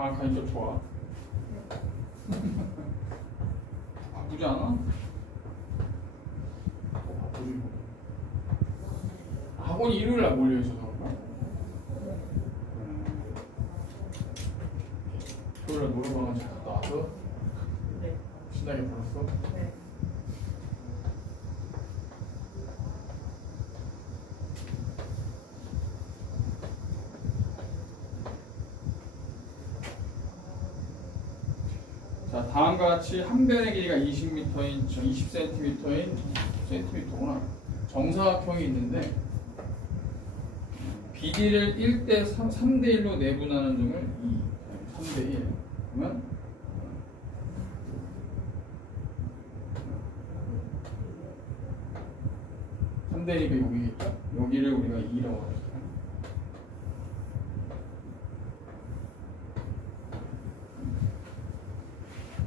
강학하니까 좋아. 바쁘지 않아? 바쁘지. 학원이 일요일날 몰려있어서 그런가? 토요일날 노래방은 잘 갔다 와서? 네. 신나게 불었어? 네. 자, 다음과 같이 한 변의 길이가 20m인, 20cm인, cm구나. 정사각형이 있는데 BD를 1대 3대 1로 내분하는 점을 2, 3대 1. 그러면 (3대 1이니까) 여기겠죠? 여기를 우리가 2라고 하죠.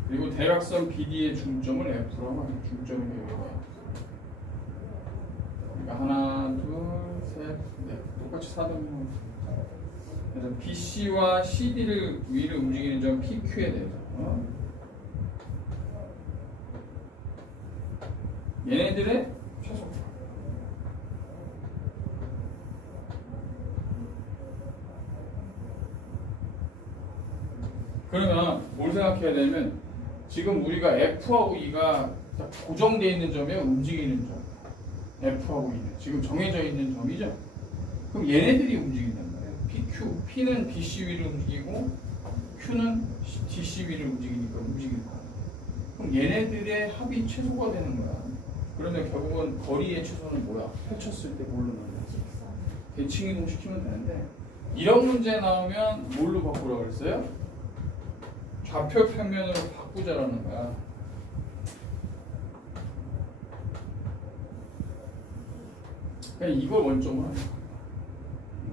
그리고 대각선 BD의 중점을 F라고 하죠. 중점이 여기가. 그러니까 하나, 둘, 셋, 넷. 똑같이 4등분. 그래서 BC와 CD를 위를 움직이는 점 PQ에 대해서. 얘네들의 최소값. 그러면 뭘 생각해야 되냐면 지금 우리가 F하고 E가 고정되어 있는 점에 움직이는 점. F하고 E는 지금 정해져 있는 점이죠. 그럼 얘네들이 움직인단 말이에요. PQ. P는 BC 위를 움직이고 Q는 DC 위를 움직이니까 움직이는 거야. 그럼 얘네들의 합이 최소가 되는 거야. 그러면 결국은 거리의 최소는 뭐야? 펼쳤을 때 뭘로 나오냐? 대칭이동 시키면 되는데 이런 문제 나오면 뭘로 바꾸라고 그랬어요? 좌표 평면으로 바꾸자라는 거야. 그냥 이걸 원점으로 하는 거야.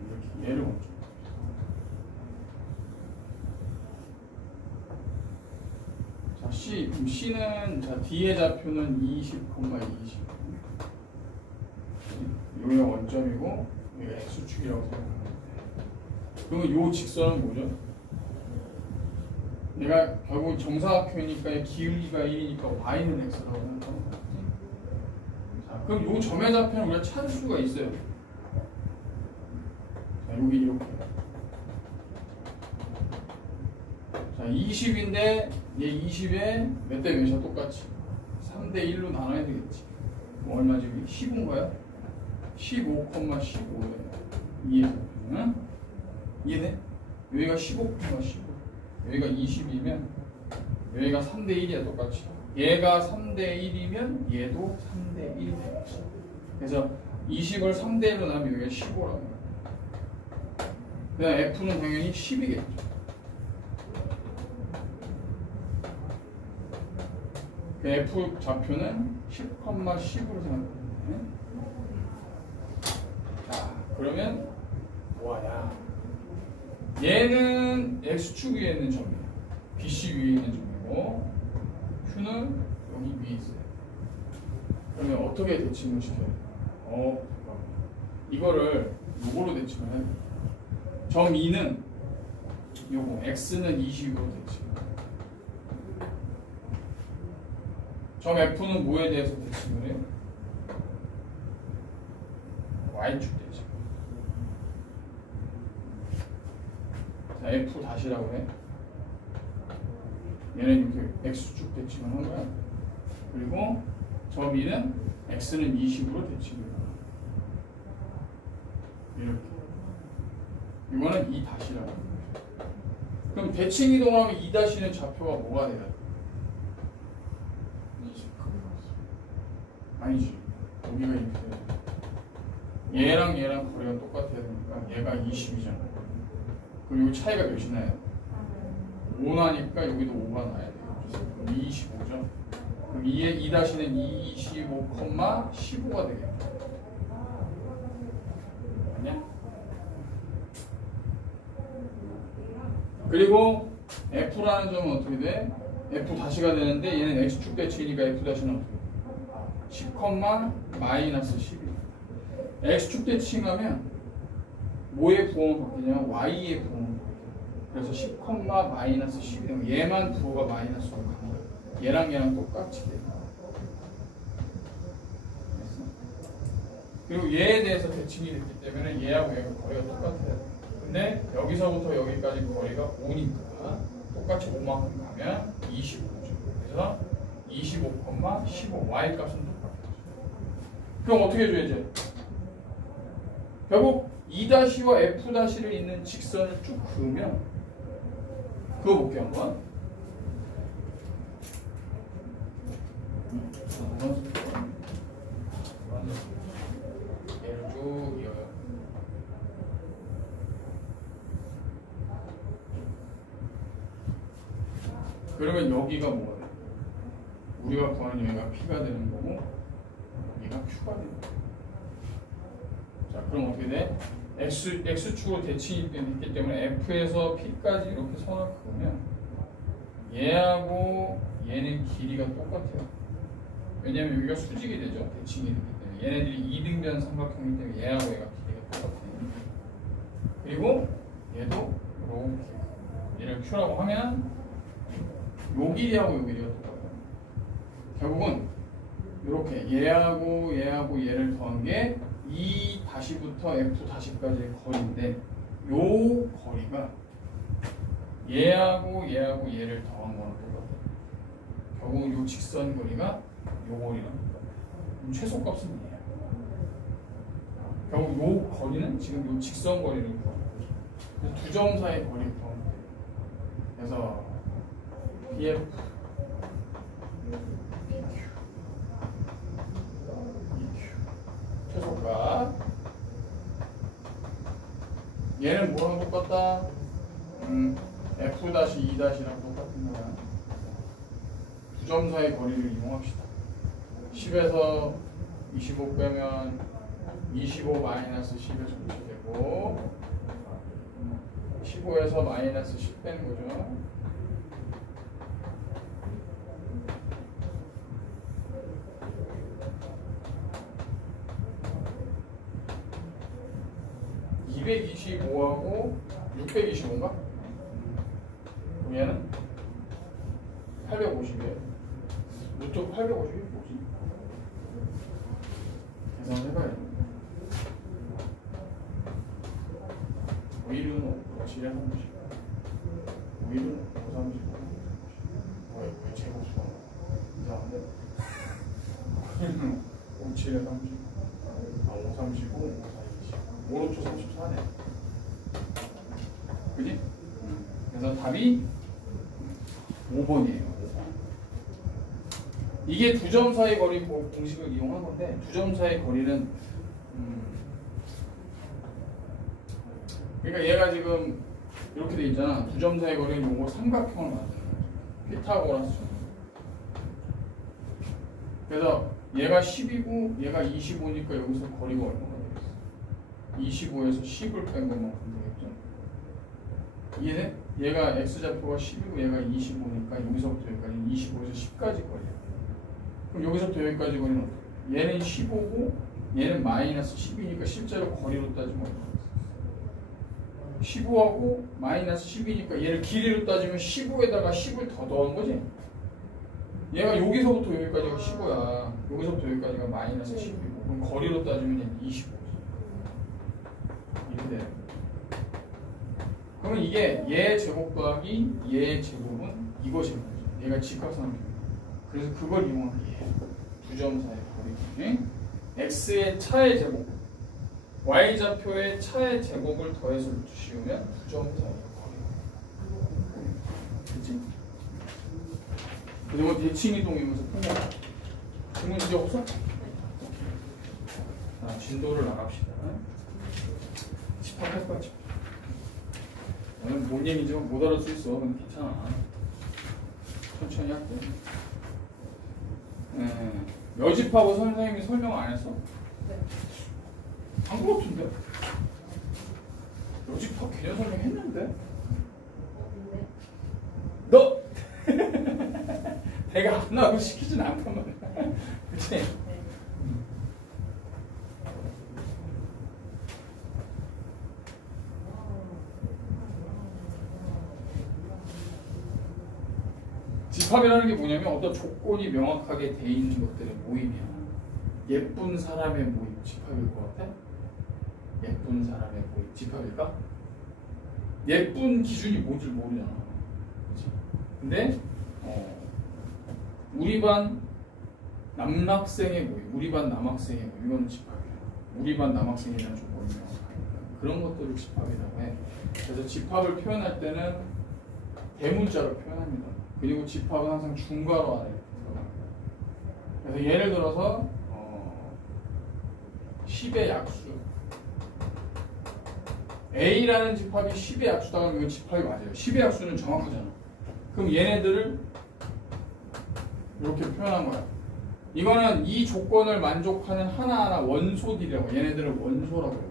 이렇게 얘를 원점. 자, C. 그럼 C는 자 D의 좌표는 20,20. 여기가 원점이고 여기가 X축이라고 생각하면 돼. 그러면 요 직선은 뭐죠? 내가 결국 정사각형이니까 기울기가 1이니까 y는 x라고 생각하면 되지. 자, 그럼 요 점의 좌표는 우리가 찾을 수가 있어요. 자, 여기 이렇게. 자, 20인데 얘 20에 몇 대 몇이야? 똑같이 3대 1로 나눠야 되겠지. 뭐 얼마지? 15인가요? 15,15예요. 이해돼? 응? 이해돼? 여기가 15,15. 여기가 20이면 여기가 3대 1이야 똑같이. 얘가 3대 1이면 얘도 3대 1이 되겠지. 그래서 20을 3대 1로 나면 여기가 15라고 해요. 그다음 F는 당연히 10이겠죠. 그 F 좌표는 10,10으로 생각합니다. 자, 그러면 뭐하냐? 얘는 X축 위에 있는 점이에요. BC 위에 있는 점이고 Q는 여기 위에 있어요. 그러면 어떻게 대칭을 시켜요? 이거를 요거로 대칭을 해요. 점 2는 요거 X는 20으로 대칭을 해요. 점 F는 뭐에 대해서 대칭을 해요? Y축 대칭. 자, F 다시라고 해. 얘는 이렇게 X축 대칭을 한 거야. 그리고 점 2는 X는 20으로 대칭을 해. 이렇게. 이거는 2 다시라고 해. 그럼 대칭 이동하면 2 다시는 좌표가 뭐가 돼야 돼? 아니지. 여기가 이렇게 돼야 돼. 얘랑 거리가 똑같아야 되니까 얘가 20이잖아. 그럼 요 차이가 몇이 나요? 5 나니까 여기도 5가 나야 돼요. 그럼 25죠. 그럼 2 다시는 25,15가 되겠죠. 아니야? 그리고 F라는 점은 어떻게 돼? F 다시가 되는데 얘는 X축 대칭이니까 F 다시는 어떻게 돼? 10,-11. X축 대칭하면 뭐의 부호는 바뀌냐? Y의 부호는 바뀌냐? 그래서 10, 마이너스 10이 되면 얘만 부호가 마이너스로 가는 거예요. 얘랑 똑같이 돼요. 됐어? 그리고 얘에 대해서 대칭이 됐기 때문에 얘하고 얘가 거리가 똑같아요. 근데 여기서부터 여기까지 거리가 5니까 똑같이 5만큼 가면 25죠. 그래서 25, 15 y 값은 똑같아요. 그럼 어떻게 해줘야지? 결국 E-와 F-를 있는 직선을 쭉 그으면 그거 볼게요 한번. 얘를 쭉 이어요. 그러면 여기가 뭐가 돼? 우리가 구하는 여기가 P가 되는 거고 여기가 Q가 되는 거고. 자 그럼 어떻게 돼? X축으로 대칭이 됐기 때문에 F에서 P까지 이렇게 선을 그으면 얘하고 얘는 길이가 똑같아요. 왜냐면 여기가 수직이 되죠. 대칭이 됐기 때문에 얘네들이 이등변 삼각형이기 때문에 얘하고 얘가 길이가 똑같아요. 그리고 얘도 이렇게 얘를 Q라고 하면 요 길이하고 요 길이가 똑같아요. 결국은 이렇게 얘하고 얘를 더한 게 E 다시부터 F 다시까지의 거리인데 요 거리가 얘하고 얘를 더한 거랑 똑같아요. 결국은 요 직선 거리가 요 거리랑 똑같아요. 최소값은 얘예요. 결국 요 거리는 지금 요 직선 거리를 구하는 거죠. 두 점 사이 거리를 구하면 돼요. 그래서 BF 최소값 얘는 뭐랑 똑같다? F-E-랑 똑같은 거야. 두 점 사이 거리를 이용합시다. 10에서 25 빼면 25 마이너스 10의 전체되고 15에서 마이너스 10 빼는 거죠. (225하고) 625인가? 그럼 얘는 850이에요. 루트 850이 뭐지? 계산해봐야 돼. 5일은 7에 30 5일은 5, 35 왜 제곱수가 이상한데? 5, 7에 30 5, 35 5, 4, 20 5로 34네. 그지? 그래서 답이 5번이에요. 이게 두 점 사이 거리 공식을 이용한 건데 두 점 사이 거리는 그러니까 얘가 지금 이렇게 돼 있잖아. 두 점 사이 거리는 요거 삼각형을 만드는 거죠. 피타고라스. 그래서 얘가 10이고 얘가 25니까 여기서 거리가 얼마나 되겠어? 25에서 10을 뺀 것만큼 되겠죠. 얘는 얘가 x좌표가 10이고 얘가 25니까 여기서부터 여기까지 25에서 10까지 거리야. 그럼 여기서부터 여기까지 거리는 어떻게 돼? 얘는 15고 얘는 마이너스 10이니까 실제로 거리로 따지면 어떻게 돼? 15하고 마이너스 10이니까 얘를 길이로 따지면 15에다가 10을 더 더한 거지? 얘가 여기서부터 여기까지가 15야. 여기서부터 여기까지가 마이너스 10이고 그럼 거리로 따지면 얘는 25. 이렇게 돼요. 그러면 이게 얘 제곱 더하기 얘 제곱은 이거 제곱이죠. 얘가 직각삼각형이에요. 그래서 그걸 이용하는 얘예요. 두 점 사이 거리. x의 차의 제곱, y좌표의 차의 제곱을 더해서 씌우면 두 점 사이 거리. 그치? 그리고 대칭이동이면서 풍경. 질문 이제 없어? 자, 진도를 나갑시다. 집합할 거야, 집합. 오늘 뭔 얘기지만 못 알아들 수 있어. 근데 괜찮아. 천천히 할게. 여집하고 선생님이 설명 안 했어? 네. 한 거 같은데? 여집합 개념 설명했는데? 네. 너! 내가 안 나오고 시키진 않단 말이야. 그치? 네. 집합이라는 게 뭐냐면 어떤 조건이 명확하게 돼 있는 것들의 모임이야. 예쁜 사람의 모임 집합일 것 같아? 예쁜 사람의 모임 집합일까? 예쁜 기준이 뭔지 모르잖아. 그치? 근데 우리 반 남학생의 모임, 우리 반 남학생의 모임 이거는 집합이야. 우리 반 남학생이라는 조건이 명확하니까 그런 것들을 집합이라고 해. 그래서 집합을 표현할 때는 대문자로 표현합니다. 그리고 집합은 항상 중괄호 안에 들어갑니다. 그래서 예를 들어서 10의 약수 A라는 집합이 10의 약수다 하면 이건 집합이 맞아요. 10의 약수는 정확하잖아. 그럼 얘네들을 이렇게 표현한 거야. 이거는 이 조건을 만족하는 하나하나 원소들이라고. 얘네들을 원소라고 해요.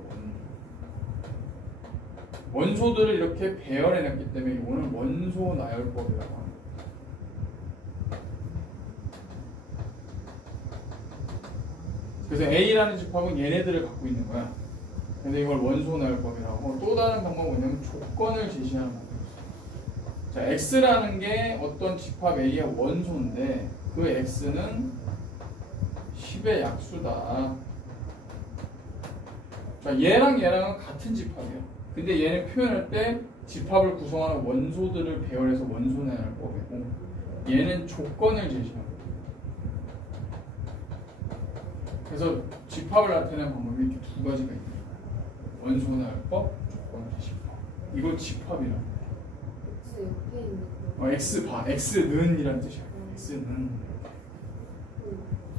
원소들을 이렇게 배열해냈기 때문에 이거는 원소 나열법이라고 합니다. 그래서 A라는 집합은 얘네들을 갖고 있는 거야. 그래서 이걸 원소 나열법이라고 하고, 또 다른 방법은 뭐냐면 조건을 제시하는 방법이 있어요. 자, X라는 게 어떤 집합 A의 원소인데 그 X는 10의 약수다. 자, 얘랑 얘랑은 같은 집합이에요. 근데 얘는 표현할 때 집합을 구성하는 원소들을 배열해서 원소 나열법이고, 얘는 조건을 제시하는 거예요. 그래서 집합을 나타내는 방법이 이렇게 두 가지가 있는 거예요. 원소 나열법, 조건 제시법. 이걸 집합이라고 해요. X 옆에 있는 거. X 봐, X는 이란 뜻이야. X는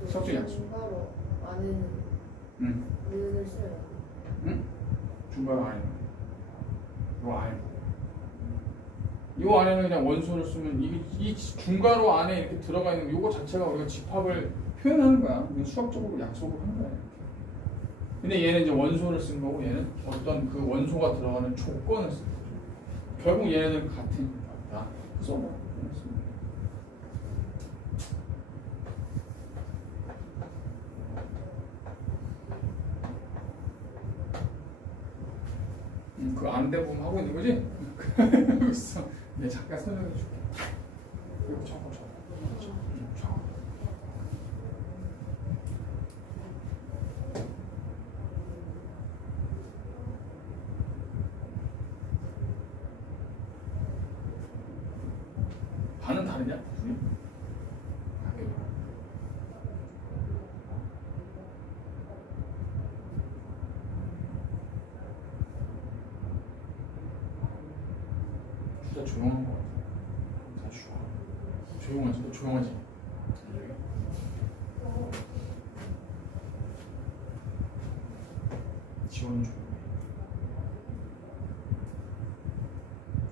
수학적 약수. 중괄호 안에는 응. 는을 써요. 응? 중괄호 안에는 요 안에 요 안에는 그냥 원소를 쓰면 이 중괄호 안에 이렇게 들어가 있는 요거 자체가 우리가 집합을 표현하는 거야. 수학적으로 약속을 한 거야. 이렇게. 근데 얘는 이제 원소를 쓴 거고, 얘는 어떤 그 원소가 들어가는 조건을 쓴 거죠. 결국 얘네들 같은 집합이다. 써봐. 그 안돼 보면 하고 있는 거지? 하고 있어. 내 잠깐 설명해 줄게. 이거 적어. 반은 다르냐? 둘이? 진짜 조용한 것 같아. 조용하지? 조용하지? 지원은 조용해.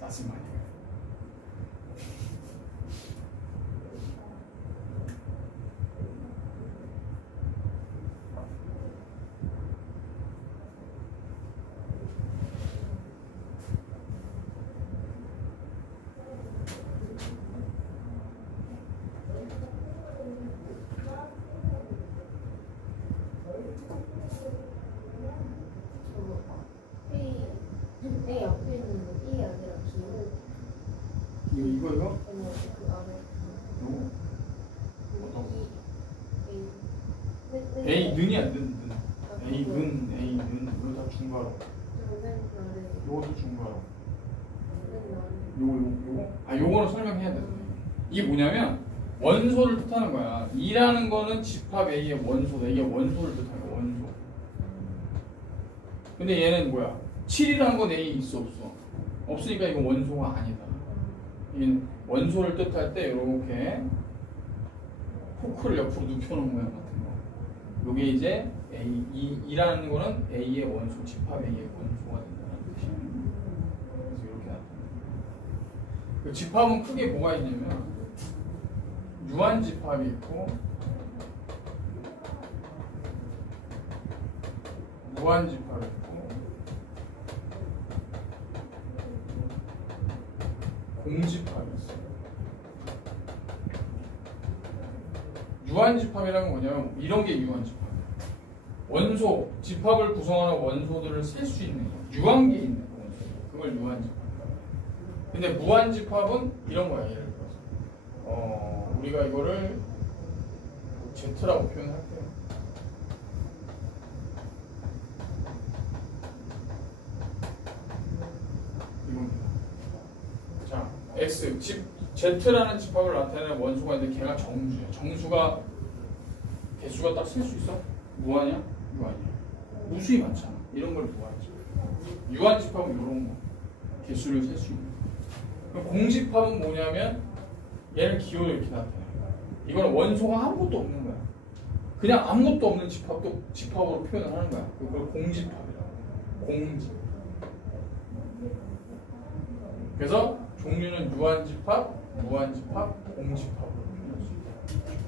낯을 많이 가요. A 옆에 있는 거 B가 아니라 B는 이거? 그 안에 요거? 어떤 거? A A 는이 안 되는 A 는 이거 다 중괄호. 요것도 중괄호. 요거? 아, 요거는 설명해야 돼. 이게 뭐냐면 원소를 뜻하는 거야. 2라는 거는 집합 A의 원소다. 이게 원소를 뜻하는 거야. 원소. 근데 얘는 뭐야? 7이라는 건 A 있어 없어? 없으니까 이거 원소가 아니다. 이 원소를 뜻할 때 이렇게 포크를 옆으로 눕혀놓은 모양 같은 거. 요게 이제 A, 2라는 거는 A의 원소, 집합 A의 원소가 된다는 뜻이에요. 그래서 이렇게 나타납니다. 그 집합은 크게 뭐가 있냐면 유한 집합이 있고 무한 집합이 있고 공집합이 있어요. 유한집합이라는 건 뭐냐면 이런 게 유한집합이에요. 원소, 집합을 구성하는 원소들을 셀 수 있는 거. 유한계에 있는 원소. 그걸 유한집합이라고 해요. 근데 무한집합은 이런 거야. 예를 들어서 우리가 이거를 Z라고 표현할게요. 이겁니다. 자, X, Z라는 집합을 나타내는 원소가 있는데 걔가 정수야. 정수가 개수가 딱 셀 수 있어? 무한이야? 유한이야? 무수히 많잖아. 이런 걸 무한이지. 유한 집합은 이런 거. 개수를 셀 수 있는 거. 그럼 공집합은 뭐냐면 얘를 기호로 이렇게 나타내. 이거는 원소가 아무것도 없는 거야. 그냥 아무것도 없는 집합도 집합으로 표현을 하는 거야. 그걸 공집합이라고. 공집. 그래서 종류는 유한집합, 무한집합, 공집합으로 표현할 수 있다. 이렇게.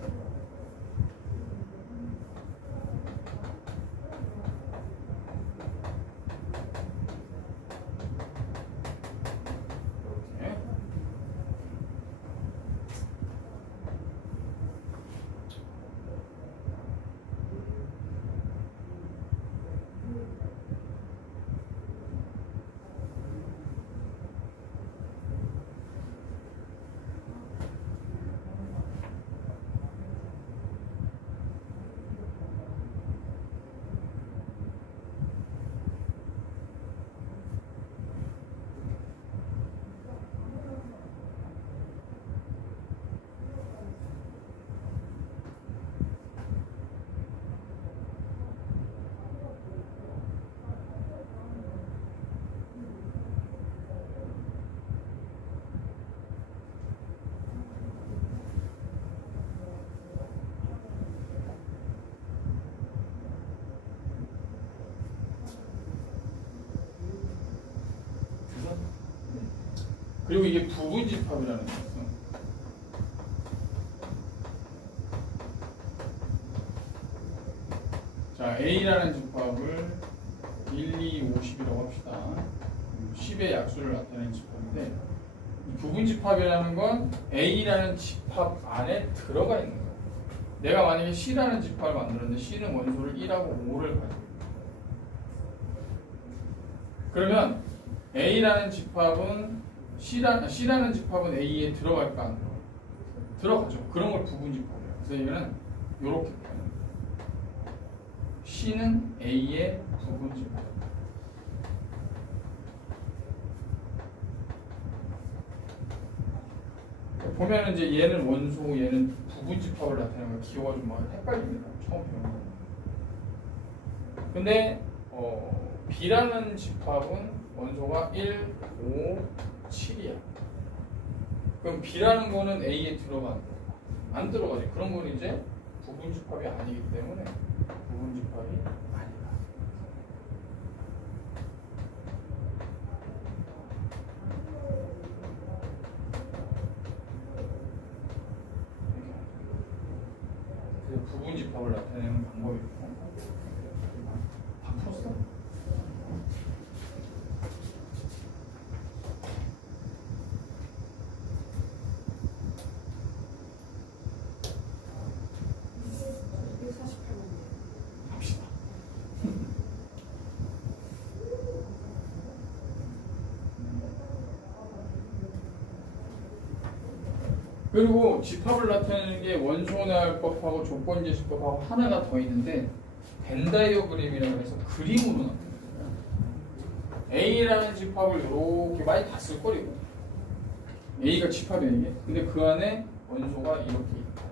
그리고 이게 부분집합이라는 게 있어. 자, A라는 집합을 1, 2, 50이라고 합시다. 10의 약수를 나타내는 집합인데 이 부분집합이라는 건 A라는 집합 안에 들어가 있는 거야. 내가 만약에 C라는 집합을 만들었는데 C는 원소를 1하고 5를 가지고 있다. 그러면 A라는 집합은 C라는 집합은 A에 들어갈까 안 들어갈까? 들어가죠. 그런 걸 부분집합이에요. 그래서 이거는 이렇게 표현해요. C는 A의 부분집합. 보면은 이제 얘는 원소, 얘는 부분집합을 나타내는 거 기호가 좀 많이 헷갈립니다. 처음 배우는 거. 근데 B라는 집합은 원소가 1, 5, 7이야. 그럼 B라는 거는 A에 들어가 안 들어가지. 그런 건 이제 부분집합이 아니기 때문에 부분집합이 아니다. 그래서 부분집합을 나타내는 방법이 있고. 다 풀었어? 합시다. 그리고 집합을 나타내는 게 원소나열법하고 조건제시법하고 하나가 더 있는데 벤다이어그램이라고 해서 그림으로 나타내는 거야. A라는 집합을 이렇게 많이 봤을 거리고 A가 집합이야 이게. 근데 그 안에 원소가 이렇게 있다.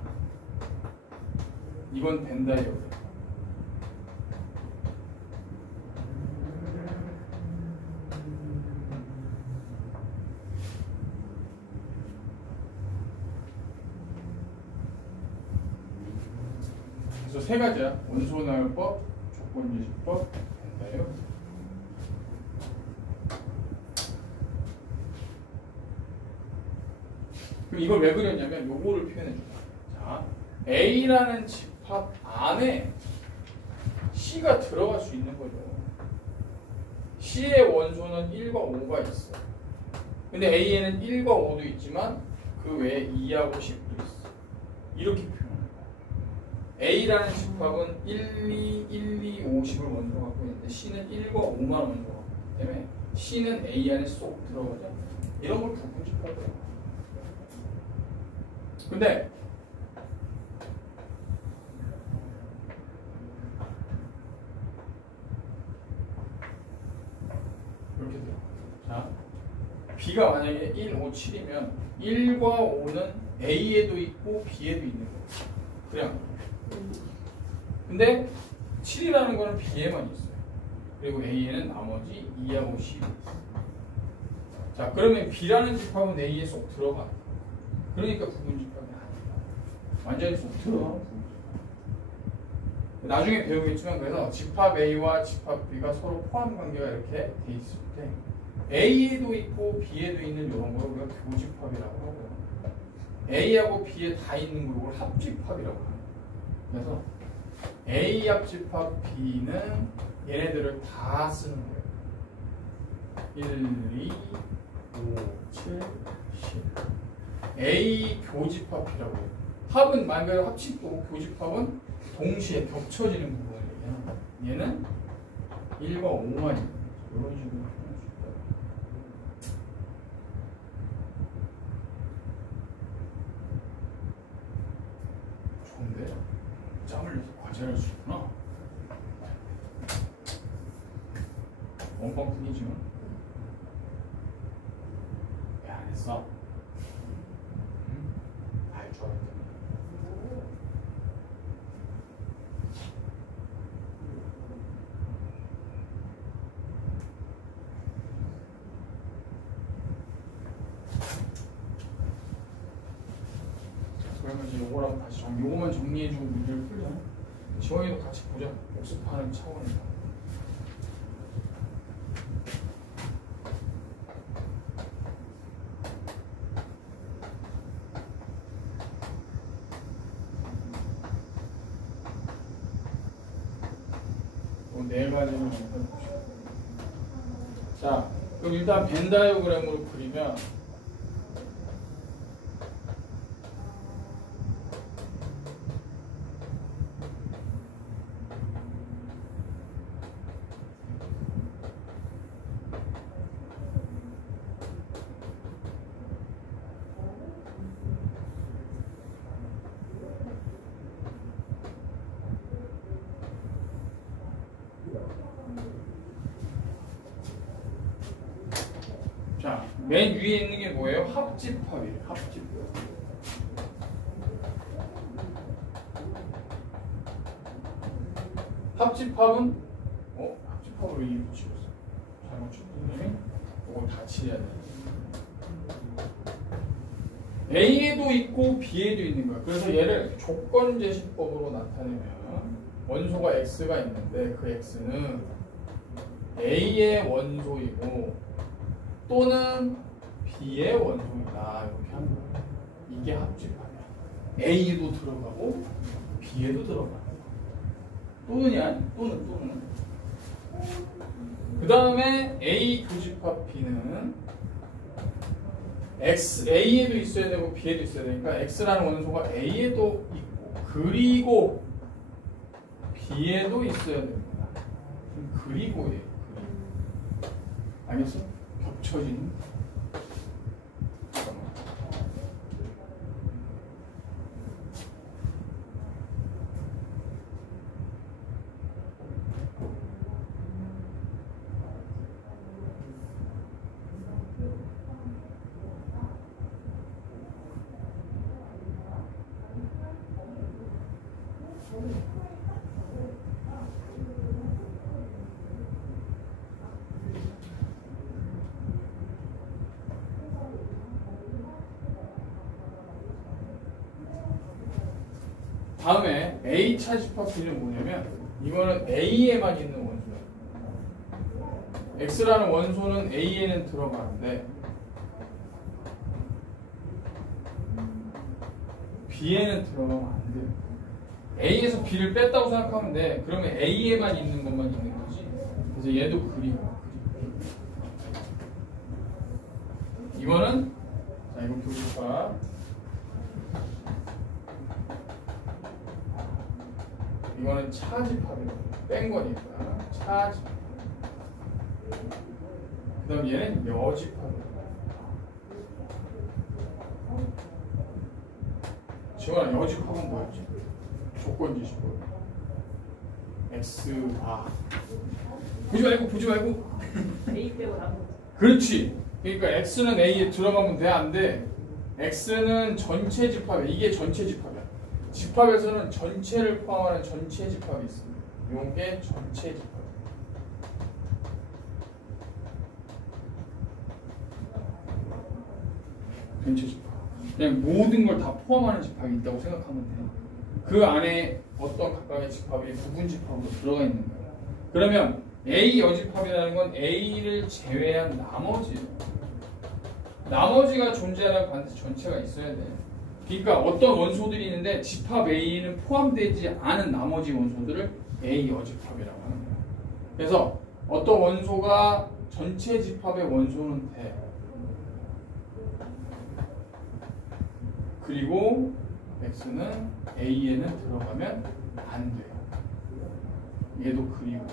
이건 벤다이어그램. 그래서 세 가지야. 원소나열법, 조건제시법, 벤다이어그램. 그럼 이걸 왜 그렸냐면 요거를 표현해 준다. 자, A라는 집합 안에 C가 들어갈 수 있는 거죠. C의 원소는 1과 5가 있어. 근데 A에는 1과 5도 있지만 그 외에 2하고 10도 있어. 이렇게 표현하는 거야. A라는 집합은 1, 2, 50을 원소 갖고 있는데 C는 1과 5만 원소 갖고 있기 때문에 C는 A 안에 쏙 들어가죠. 이런 걸 부분집합이라고. 근데 이렇게 돼요. 자, B가 만약에 1, 5, 7이면 1과 5는 A에도 있고 B에도 있는 거예요. 그냥. 근데 7이라는 거는 B에만 있어요. 그리고 A에는 나머지 2하고 10이 있어요. 자, 그러면 B라는 집합은 A에 쏙 들어가. 그러니까 부분집합이 아니에요. 완전히 쏙 들어가는 부분집합. 나중에 배우겠지만 그래서 집합 A와 집합 B가 서로 포함 관계가 이렇게 돼 있을 때 A에도 있고 B에도 있는 이런 걸 우리가 교집합이라고 하고 A하고 B에 다 있는 그룹을 합집합이라고 합니다. 그래서 A 합집합 B는 얘네들을 다 쓰는 거예요. 1, 2, 5, 7, 10. A 교집합 B라고 해요. 합은 말 그대로 합집도 교집합은 동시에 겹쳐지는 부분을 얘기하는 거예요. 얘는 1과 5만 있는 거죠. 이런 식으로 표현할 수 있다. 좋은데? 짬을 내서 과제를 할 수 있구나. 원빵뿐이지만 왜 안 했어? 알 줄 알았더니. 그러면 이제 요거랑 다시 요거만 정리해주고 문제를 풀자. 지원이도 같이 보자. 복습하는 차원에서. 네 가지를 먼저 봅시다. 자, 그럼 일단 벤 다이어그램으로 그리면 자, 맨 위에 있는 게 뭐예요? 합집합이에요. 합집합. 합집합은 합집합으로 이 붙이고 있어. 잘못 쳤더니 이거 다 칠해야 돼. A에도 있고 B에도 있는 거야. 그래서 얘를 조건제시법으로 나타내면 원소가 X가 있는데 그 X는 A의 원소이고 또는 B의 원소이다. 이렇게 하는 거예요. 이게 합집합이야. A에도 들어가고 B에도 들어가고 또는이야. 또는 그 다음에 A 교집합 B는 X, A에도 있어야 되고 B에도 있어야 되니까 X라는 원소가 A에도 있고 그리고 B에도 있어야 됩니다. 그리고예요. 알겠어? 겹쳐지는. 다음에 A 차집합 B는 뭐냐면 이거는 A에만 있는 원소예요. X라는 원소는 A에는 들어가는데 B에는 들어가면 안 돼요. A에서 B를 뺐다고 생각하면 돼. 그러면 A에만 있는 것만 있는 거지. 그래서 얘도 그리고 이거는 자 이거 교집합 이거는 차집합이에요. 뺀 거니까 차집합. 그 다음 얘는 여집합이에요. 지원아 여집합은 뭐였지? 조건지식으로 x 보지 말고 A 빼고 다 먹어. 그렇지. 그러니까 x는 a에 들어가면 돼 안 돼? x는 전체 집합이야. 이게 전체 집합이야. 집합에서는 전체를 포함하는 전체 집합이 있습니다. 요게 전체 집합. 전체 집합. 그냥 모든 걸 다 포함하는 집합이 있다고 생각하면 돼. 그 안에 어떤 각각의 집합이 부분 집합으로 들어가 있는 거야. 그러면 A 여집합이라는 건 A를 제외한 나머지예요. 나머지가 존재하려면 반드시 전체가 있어야 돼. 그러니까 어떤 원소들이 있는데 집합 A는 포함되지 않은 나머지 원소들을 A 여집합이라고 하는 거야. 그래서 어떤 원소가 전체 집합의 원소는 돼. 그리고 X는 A에는 들어가면 안 돼요. 얘도 그리고.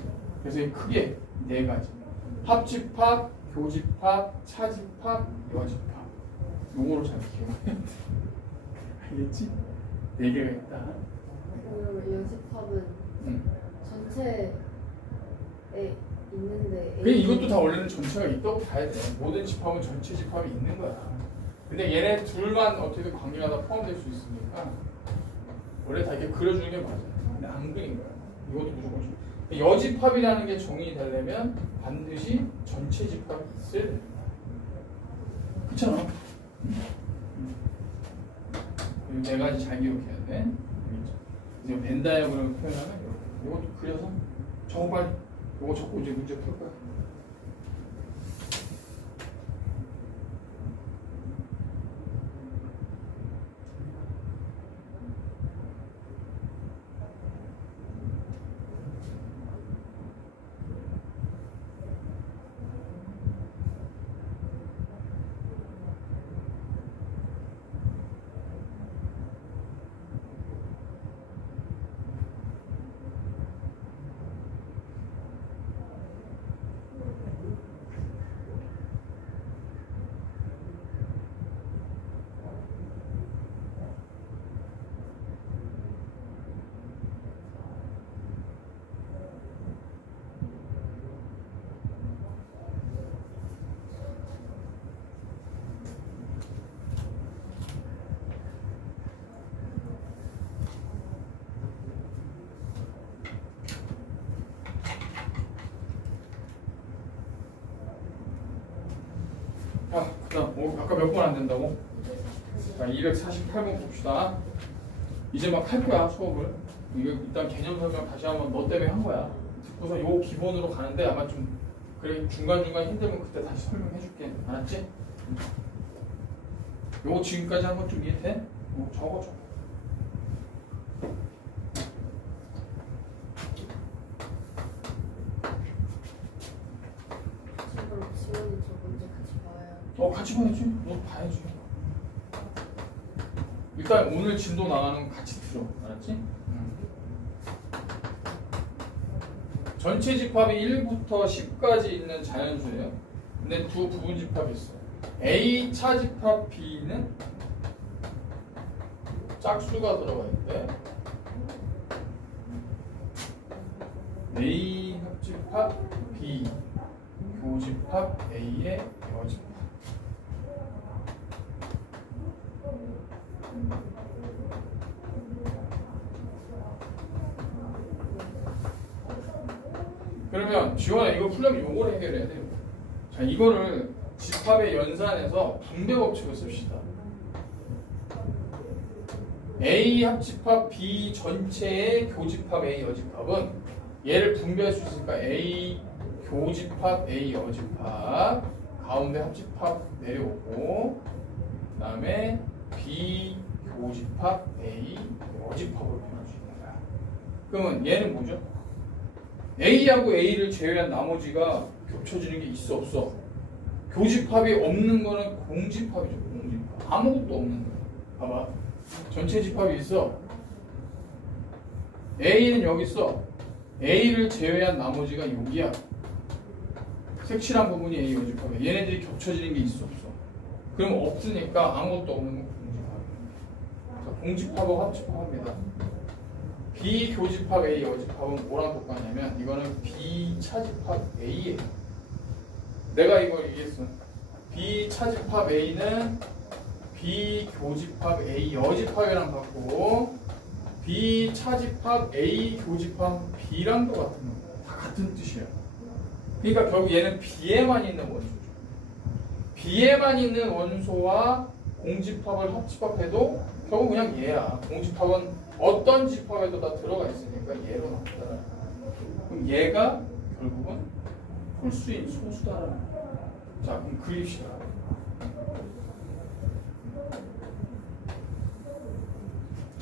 그래서 크게 네 가지. 합집합, 교집합, 차집합, 여집합. 요거로 잘 기억해야 돼. 알겠지? 네 개가 있다. 그리고 여집합은 전체에 있는데 그냥 이것도 다 원래는 전체가 있다고 봐야 돼. 모든 집합은 전체 집합이 있는 거야. 근데 얘네 둘만 어떻게든 관계가 다 포함될 수 있으니까 원래 다 이렇게 그려주는 게 맞아. 근데 안 그린 거야. 이것도 무조건 여집합이라는 게 정의이 되려면 반드시 전체 집합이 있어야 된다. 그렇잖아. 이 네 가지 잘 기억해야 돼. 이제 벤 다이어그램을 표현하면 이렇게. 이것도 그려서 적어 빨리. 이거 적고 이제 문제 풀 거야. 그다음 아까 몇 번 안 된다고? 자, 248번 봅시다. 이제 막 할 거야 수업을. 이거 일단 개념 설명 다시 한번 너 때문에 한 거야. 듣고서 요 기본으로 가는데 아마 좀 그래 중간중간 힘들면 그때 다시 설명해 줄게. 알았지? 요거 지금까지 한 건 좀 이해돼? 적어. 그럼 지원이 저 문제 같이 봐야 같이 봐야지. 너 봐야지. 일단 오늘 진도 나가는 거 같이 들어. 알았지? 전체 집합이 1부터 10까지 있는 자연수예요. 근데 두 부분 집합이 있어. A 차집합 B는 짝수가 들어가 있대. A 합집합 B 교집합 A의 여집합. 그러면 지원아 이거 풀려면 요걸 해결해야 돼요. 자, 이거를 집합의 연산에서 분배 법칙을 씁시다. A 합집합 B 전체의 교집합 A 여집합은 얘를 분배할 수 있으니까 A 교집합 A 여집합 가운데 합집합 내려오고 그 다음에 B 교집합 A 여집합으로 표현할 수 있는 거야. 그러면 얘는 뭐죠? A하고 A를 제외한 나머지가 겹쳐지는 게 있어 없어? 교집합이 없는 거는 공집합이죠. 공집합. 아무것도 없는 거야. 봐봐. 전체 집합이 있어. A는 여기 있어. A를 제외한 나머지가 여기야. 색칠한 부분이 A 여집합이야. 얘네들이 겹쳐지는 게 있어 없어? 그럼 없으니까 아무것도 없는 건 공집합이야. 공집합하고 합집합합니다. 비교집합 A 여집합은 뭐랑 똑같냐면 이거는 비차집합 A예요. 내가 이걸 얘기했어. 비차집합 A는 비교집합 A 여집합이랑 같고 비차집합 A 교집합 B랑 똑같은 거야. 다 같은 뜻이야. 그러니까 결국 얘는 B에만 있는 원소죠. B에만 있는 원소와 공집합을 합집합해도 결국 그냥 얘야. 공집합은 어떤 집합에도 다 들어가 있으니까 얘로 나온다. 그럼 얘가 결국은 홀수인 소수다라는 거야. 자, 그럼 그립시다.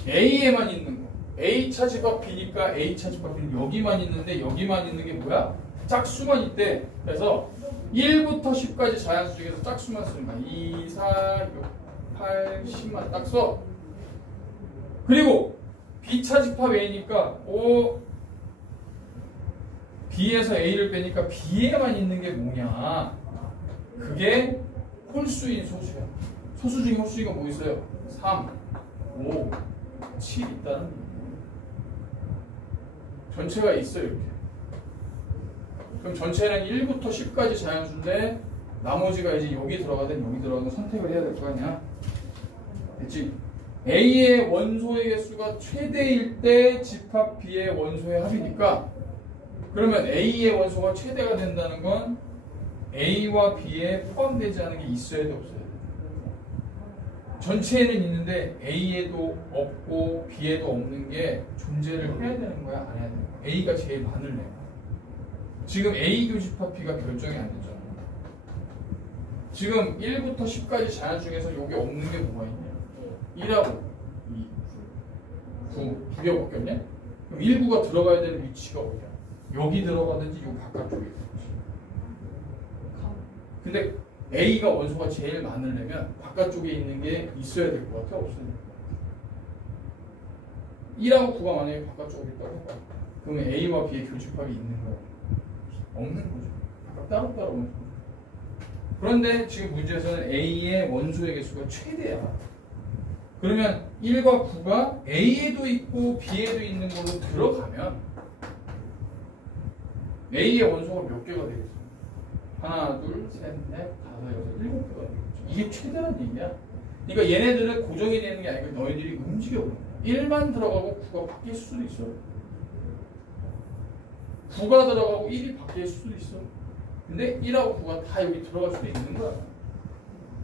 A에만 있는 거. A 차집합 B니까 A 차집합 B는 여기만 있는데 여기만 있는 게 뭐야? 짝수만 있대. 그래서 1부터 10까지 자연수 중에서 짝수만 쓰는 거야. 2, 4, 6, 8, 10만 딱 써. 그리고 B차집합 A니까 B에서 A를 빼니까 B에만 있는 게 뭐냐? 그게 홀수인 소수야. 소수 중에 홀수가 뭐 있어요? 3, 5, 7 있다는 거예요. 전체가 있어 이렇게. 그럼 전체는 1부터 10까지 자연수인데 나머지가 이제 여기 들어가든 여기 들어가든 선택을 해야 될 거 아니야. 됐지? A의 원소의 개수가 최대일 때 집합 B의 원소의 합이니까 그러면 A의 원소가 최대가 된다는 건 A와 B에 포함되지 않은 게 있어야 돼 없어야 돼? 전체에는 있는데 A에도 없고 B에도 없는 게 존재를 해야 되는 거야? 안 해야 되는 거야? A가 제일 많을래. 지금 A 교집합 B가 결정이 안 됐잖아. 지금 1부터 10까지 자연 중에서 여기 없는 게 뭐가 있냐? 1하고 2, 9, 2개 바뀌었냐? 그럼 1구가 들어가야 되는 위치가 어디야? 여기 들어가든지 요 바깥쪽에 있든지. 근데 A가 원소가 제일 많으려면 바깥쪽에 있는 게 있어야 될 것 같아? 없어야 될 것 같아? 1하고 9가 만약에 바깥쪽에 있다고 그러면 A와 B의 교집합이 있는 거야? 없는 거죠. 따로따로 원소. 그런데 지금 문제에서는 A의 원소의 개수가 최대야. 그러면 1과 9가 A에도 있고 B에도 있는 걸로 들어가면 A의 원소가 몇 개가 되겠어? 하나, 둘, 셋, 넷, 다섯, 여섯, 7개가 되겠죠. 이게 최대란 얘기야. 그러니까 얘네들은 고정이 되는 게 아니고 너희들이 움직여버려. 1만 들어가고 9가 바뀔 수도 있어. 9가 들어가고 1이 바뀔 수도 있어. 근데 1하고 9가 다 여기 들어갈 수도 있는 거야.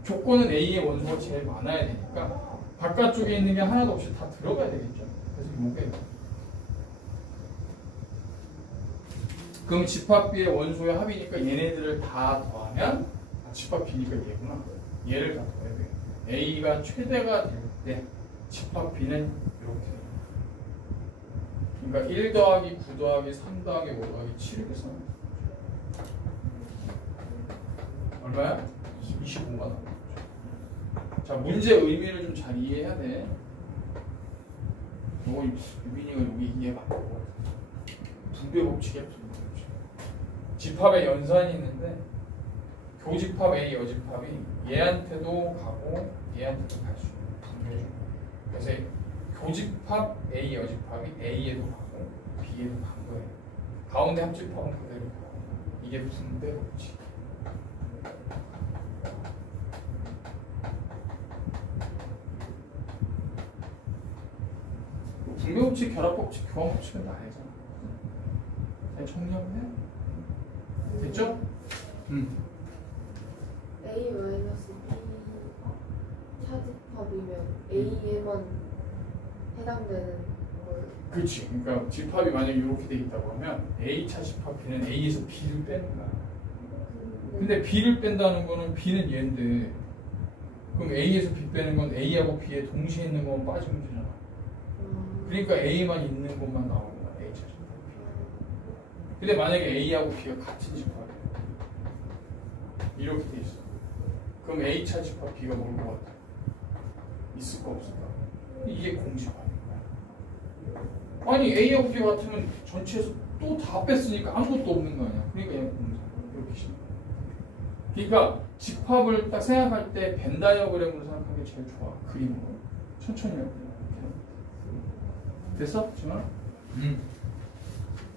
조건은 A의 원소가 제일 많아야 되니까 바깥쪽에 있는 게 하나도 없이 다 들어가야 되겠죠. 그래서 요게 그럼 집합 B의 원소의 합이니까 얘네들을 다 더하면 집합 B니까 얘구나. 얘를 다 더해야 돼. A가 최대가 될 때 집합 B는 이렇게 돼요. 그러니까 1 더하기 9 더하기 3 더하기 5 더하기 7이렇게 써요. 얼마야? 25만 원. 자, 문제 의미를 좀 잘 이해해야 돼. 요거 유빈이가 여기 이해 맞고 분배 법칙이야. 분배 법칙. 집합에 연산이 있는데 교집합 A 여집합이 얘한테도 가고 얘한테도 갈 수 있는. 그래서 교집합 A 여집합이 A에도 가고 B에도 간 거예요. 가운데 합집합은 그대로 가고 이게 분배 법칙. 분배법칙, 결합법칙, 교환법칙은 다 알잖아. 잘 정리하면 해. 됐죠? A 마이너스 B 차집합이면 A에만 해당되는 걸. 그렇지. 그러니까 집합이 만약에 이렇게 돼 있다고 하면 A 차집합 B는 A에서 B를 빼는 거야. 근데 B를 뺀다는 거는 B는 얘인데 그럼 A에서 B 빼는 건 A하고 B에 동시에 있는 것만 빠지면 되잖아. 그러니까 A만 있는 것만 나오는 거야. A 차집합 B. 근데 만약에 A하고 B가 같은 집합이야. 이렇게 돼 있어. 그럼 A 차집합 B가 뭘 것 같아? 있을까 없을까? 이게 공집합인 거야. 아니 A하고 B 같으면 전체에서 또 다 뺐으니까 아무것도 없는 거 아니야. 그러니까 얘는 공집합. 이렇게 심. 그러니까 집합을 딱 생각할 때 벤 다이어그램으로 생각하는 게 제일 좋아. 그림으로. 천천히 할 때. 됐어? 지금?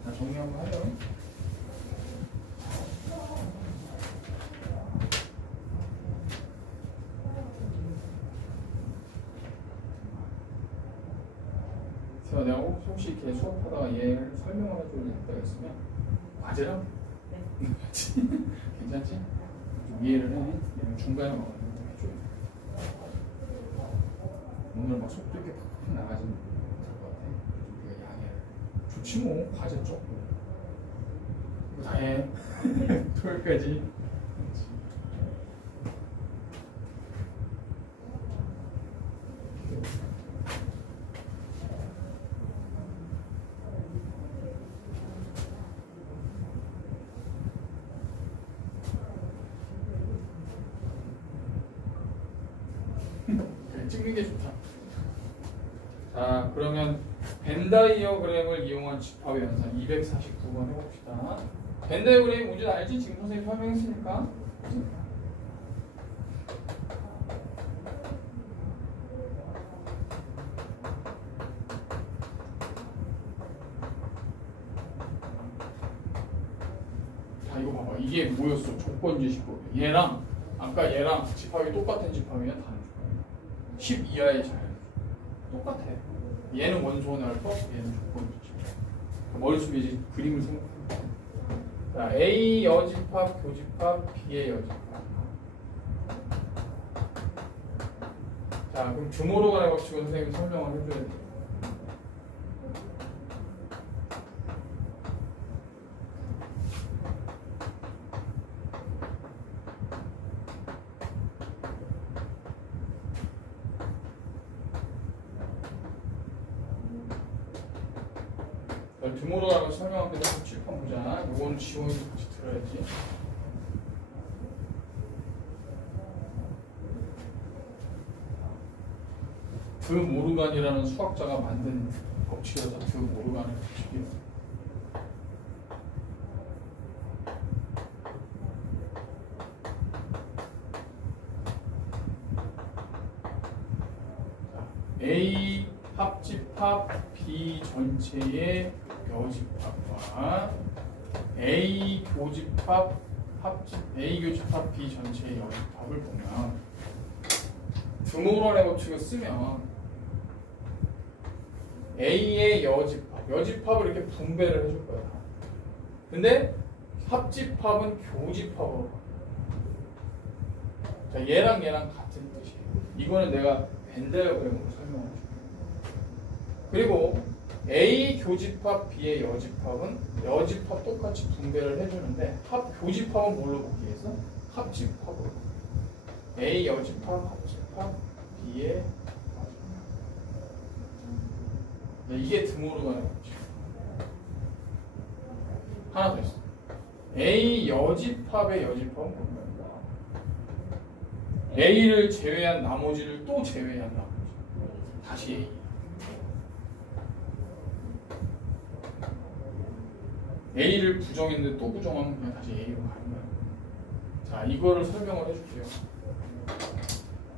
자, 정리 한번 해요. 그래서 내가 혹시 이렇게 수업하다가 얘를 설명을 해줘야 했다가 있으면 과제랑 괜찮지? 좀 이해를 해. 얘는 중간에 와가지고 해줘야 돼. 오늘 막 속도 이렇게 팍팍 나가지는 못할 것 같아. 우리가 양해를. 좋지 뭐. 과제 조금. 이거 다 해. 토요일까지. 찍는 게 좋다. 자, 그러면 벤 다이어그램을 이용한 집합의 연산 249번 해봅시다. 벤 다이어그램이 뭔지 알지? 지금 선생님 설명했으니까. 자, 이거 봐봐. 이게 뭐였어? 조건지시법. 얘랑 아까 얘랑 집합이 똑같은 집합이야? 다른 집합이야? 10 이하의 자연 똑같아. 얘는 원소원의 알파, 얘는 조건지지. 머릿속에 이제 그림을 생각해. 자, A 여집합, 교집합, B의 여집합. 자, 그럼 규모로 간의 법칙은 선생님이 설명을 해줘야 돼. 규모로 가는 거 설명할 때도 칠판 보자. 요거는 지원이도 같이 들어야지. 드 모르간이라는 수학자가 만든 법칙이어서 드 모르간의 법칙이에요. A 합집합 B 전체의 여집합과 A 교집합 B 전체의 여집합을 보면 드모런의 법칙을 쓰면 A의 여집합을 이렇게 분배를 해줄 거야. 근데 합집합은 교집합으로. 자, 얘랑 같은 뜻이에요. 이거는 내가 벤 다이어그램으로 설명해 줄게요. 그리고 A 교집합 B의 여집합은 여집합 똑같이 분배를 해주는데 교집합은 뭘로 바뀌겠어? 합집합으로. A 여집합 합집합 B의 여집합. 이게 드모르 간의 법칙. 하나 더 있어. A 여집합의 여집합은 뭔가? A를 제외한 나머지를 또 제외한 나머지. 다시 A. A를 부정했는데 또 부정하면 그냥 다시 A로 가는 거예요. 자, 이거를 설명을 해줄게요.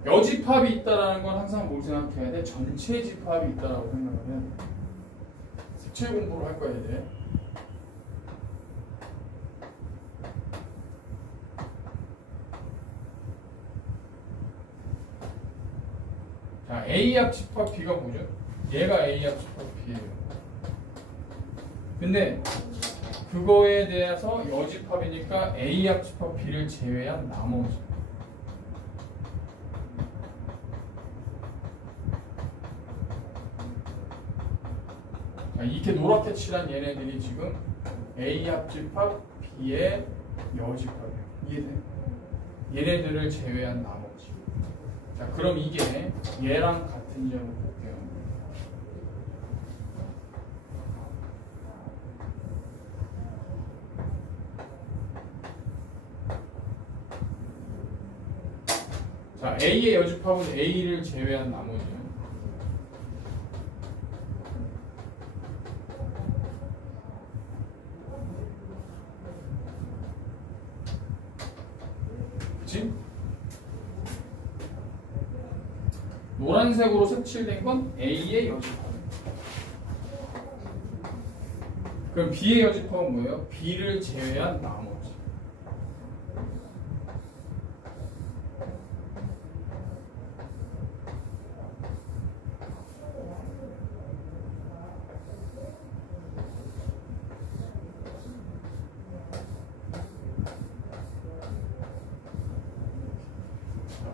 여집합이 있다라는 건 항상 뭘 생각해야 돼? 전체 집합이 있다라고 생각을 해야 돼. 색칠 공부를 할 거야, 이제. 자, A 합집합 B가 뭐죠? 얘가 A 합집합 B예요. 근데 그거에 대해서 여집합이니까 A 합집합 B를 제외한 나머지. 자, 이렇게 노랗게 칠한 얘네들이 지금 A 합집합 B의 여집합이에요. 이해돼? 얘네들을 제외한 나머지. 자, 그럼 이게 얘랑 같은지 한번 볼게요. 자, A의 여집합은 A를 제외한 나머지요. 그치? 노란색으로 색칠된 건 A의 여집합입니다. 그럼 B의 여집합은 뭐예요? B를 제외한 나머지.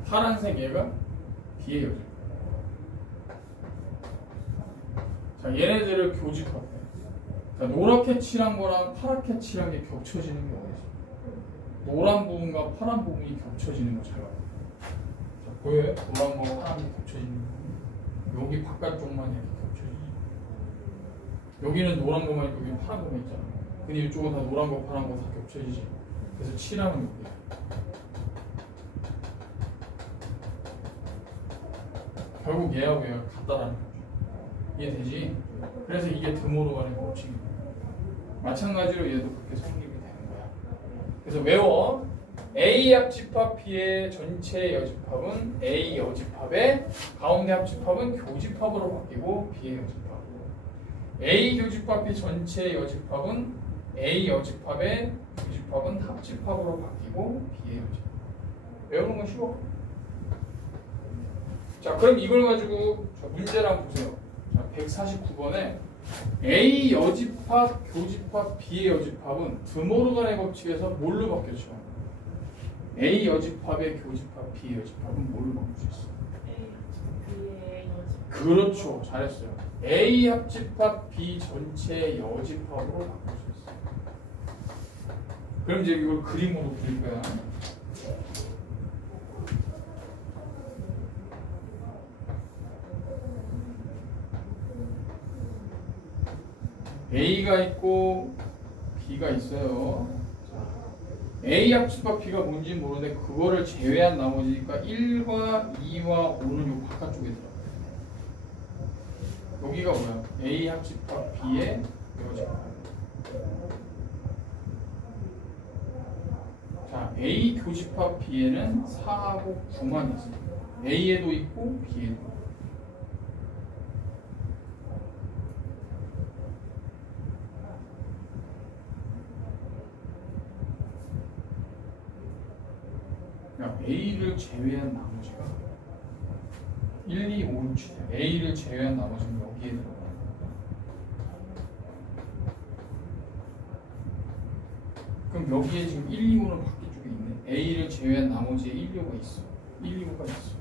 파란색 얘가 B의 여집합. 자, 얘네들을 교집합해. 자, 노랗게 칠한 거랑 파랗게 칠한 게 겹쳐지는 게 어디지? 노란 부분과 파란 부분이 겹쳐지는 거 잘 봐요. 자, 보여요? 노란 거와 파란 게 겹쳐지는 거. 여기 바깥쪽만 이렇게 겹쳐지지. 여기는 노란 거만 있고 여기는 파란 거만 있잖아. 근데 이쪽은 다 노란 거, 파란 거 다 겹쳐지지. 그래서 칠하면 여기야. 결국 얘하고 얘가 같다라는 거죠. 이해되지? 그래서 이게 드모르간의 법칙입니다. 마찬가지로 얘도 그렇게 성립이 되는 거야. 그래서 외워. A 합집합 B의 전체 여집합은 A 여집합의 가운데 합집합은 교집합으로 바뀌고 B의 여집합. A 교집합 B 전체 여집합은 A 여집합의 교집합은 합집합으로 바뀌고 B의 여집합. 외우는 건 쉬워. 자, 그럼 이걸 가지고 문제를 한번 보세요. 자, 149번에 A 여집합, 교집합, B의 여집합은 드모르간의 법칙에서 뭘로 바뀌었죠? A 여집합의 교집합, B의 여집합은 뭘로 바꿀 수 있어? B의 여집합. 그렇죠. 잘했어요. A 합집합 B 전체 여집합으로 바꿀 수 있어. 그럼 이제 이걸 그림으로 그릴 거야. A가 있고 B가 있어요. 자, A 합집합 B가 뭔지 모르는데 그거를 제외한 나머지니까 1과 2와 5는 요 바깥쪽에 들어가요. 여기가 뭐야? A 합집합 B의 여집합. 자, A 교집합 B에는 4하고 9만 있어요. A에도 있고 B에도 있고. A를 제외한 나머지가 1, 2, 5, 6, 7 A를 제외한 나머지는 여기에 들어가요. 그럼 여기에 지금 1, 2, 5는 밖에 쪽에 있네. A를 제외한 나머지에 1, 2, 5가 있어. 1, 2, 5가 있어.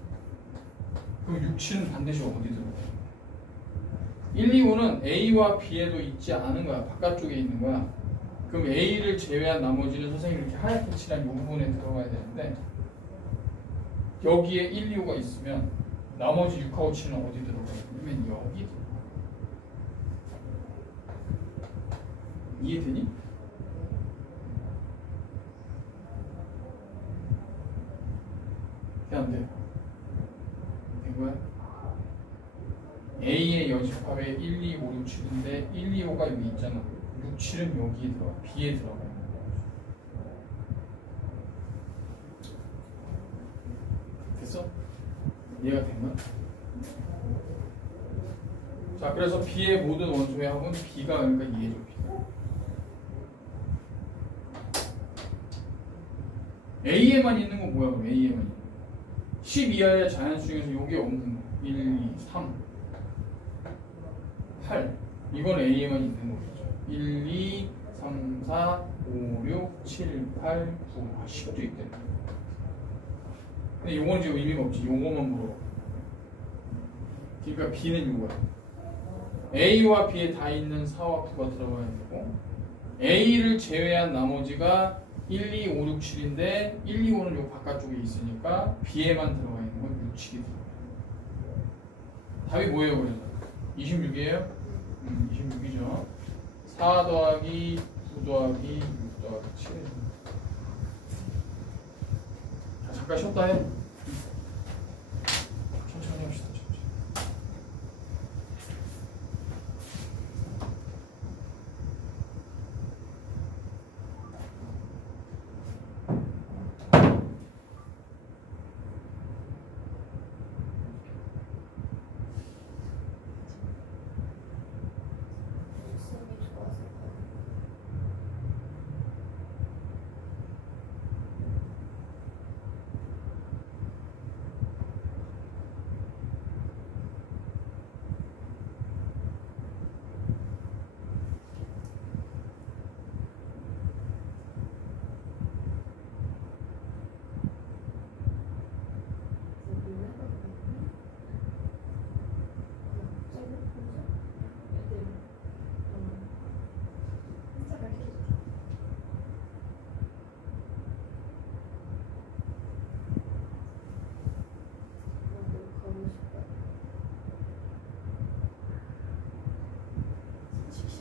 그럼 6, 7은 반드시 어디 들어가요? 1, 2, 5는 A와 B에도 있지 않은 거야. 바깥쪽에 있는 거야. 그럼 A를 제외한 나머지는 선생님이 이렇게 하얗게 칠한 이 부분에 들어가야 되는데 여기에 1, 2, 5가 있으면 나머지 6하고 7은 어디 들어가요? 그러면 여기 들어가요. 이해되니? 안 돼. 된 거야? A의 여집합에 1, 2, 5, 6, 7인데 1, 2, 5가 여기 있잖아. 6, 7은 여기에 들어가. B에 들어가요. 됐어? 이해가 된 거야? 자, 그래서 B의 모든 원소의 합은 B가 그러니까 이해죠. A에만 있는 건 뭐야? 그럼 A에만 있는 거. 10 이하의 자연수 중에서 요게 없는 거. 1, 2, 3, 8. 이건 A에만 있는 거겠죠. 1, 2, 3, 4, 5, 6, 7, 8, 9. 10도 있대. 근데 요건 지금 의미가 없지. 요거만 물어. 그러니까 B는 요거야. A와 B에 다 있는 4와 9가 들어가야 되고 A를 제외한 나머지가 1, 2, 5, 6, 7인데 1, 2, 5는 요 바깥쪽에 있으니까 B에만 들어가 있는 건 6, 7이 들어가요. 답이 뭐예요 그래서? 26이에요? 26이죠. 4 더하기 9 더하기 6 더하기 7. 자, 잠깐 쉬었다 해. 천천히 합시다. 천천히. 웃음이 좋아서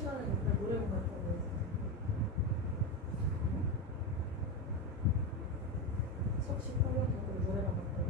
시간에 그냥 노래방 갈 거면 석식 하면서 노래방 갈 거면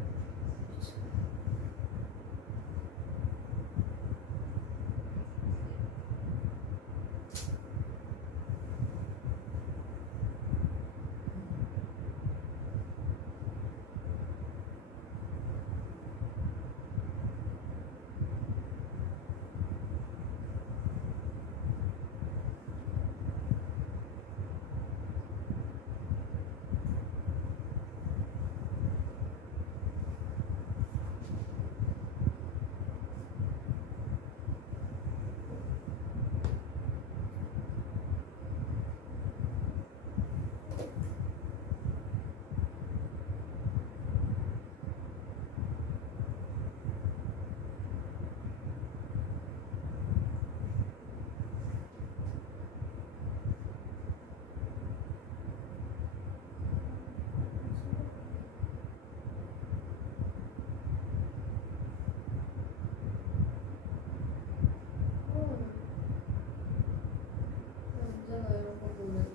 언제나 이런 거 보면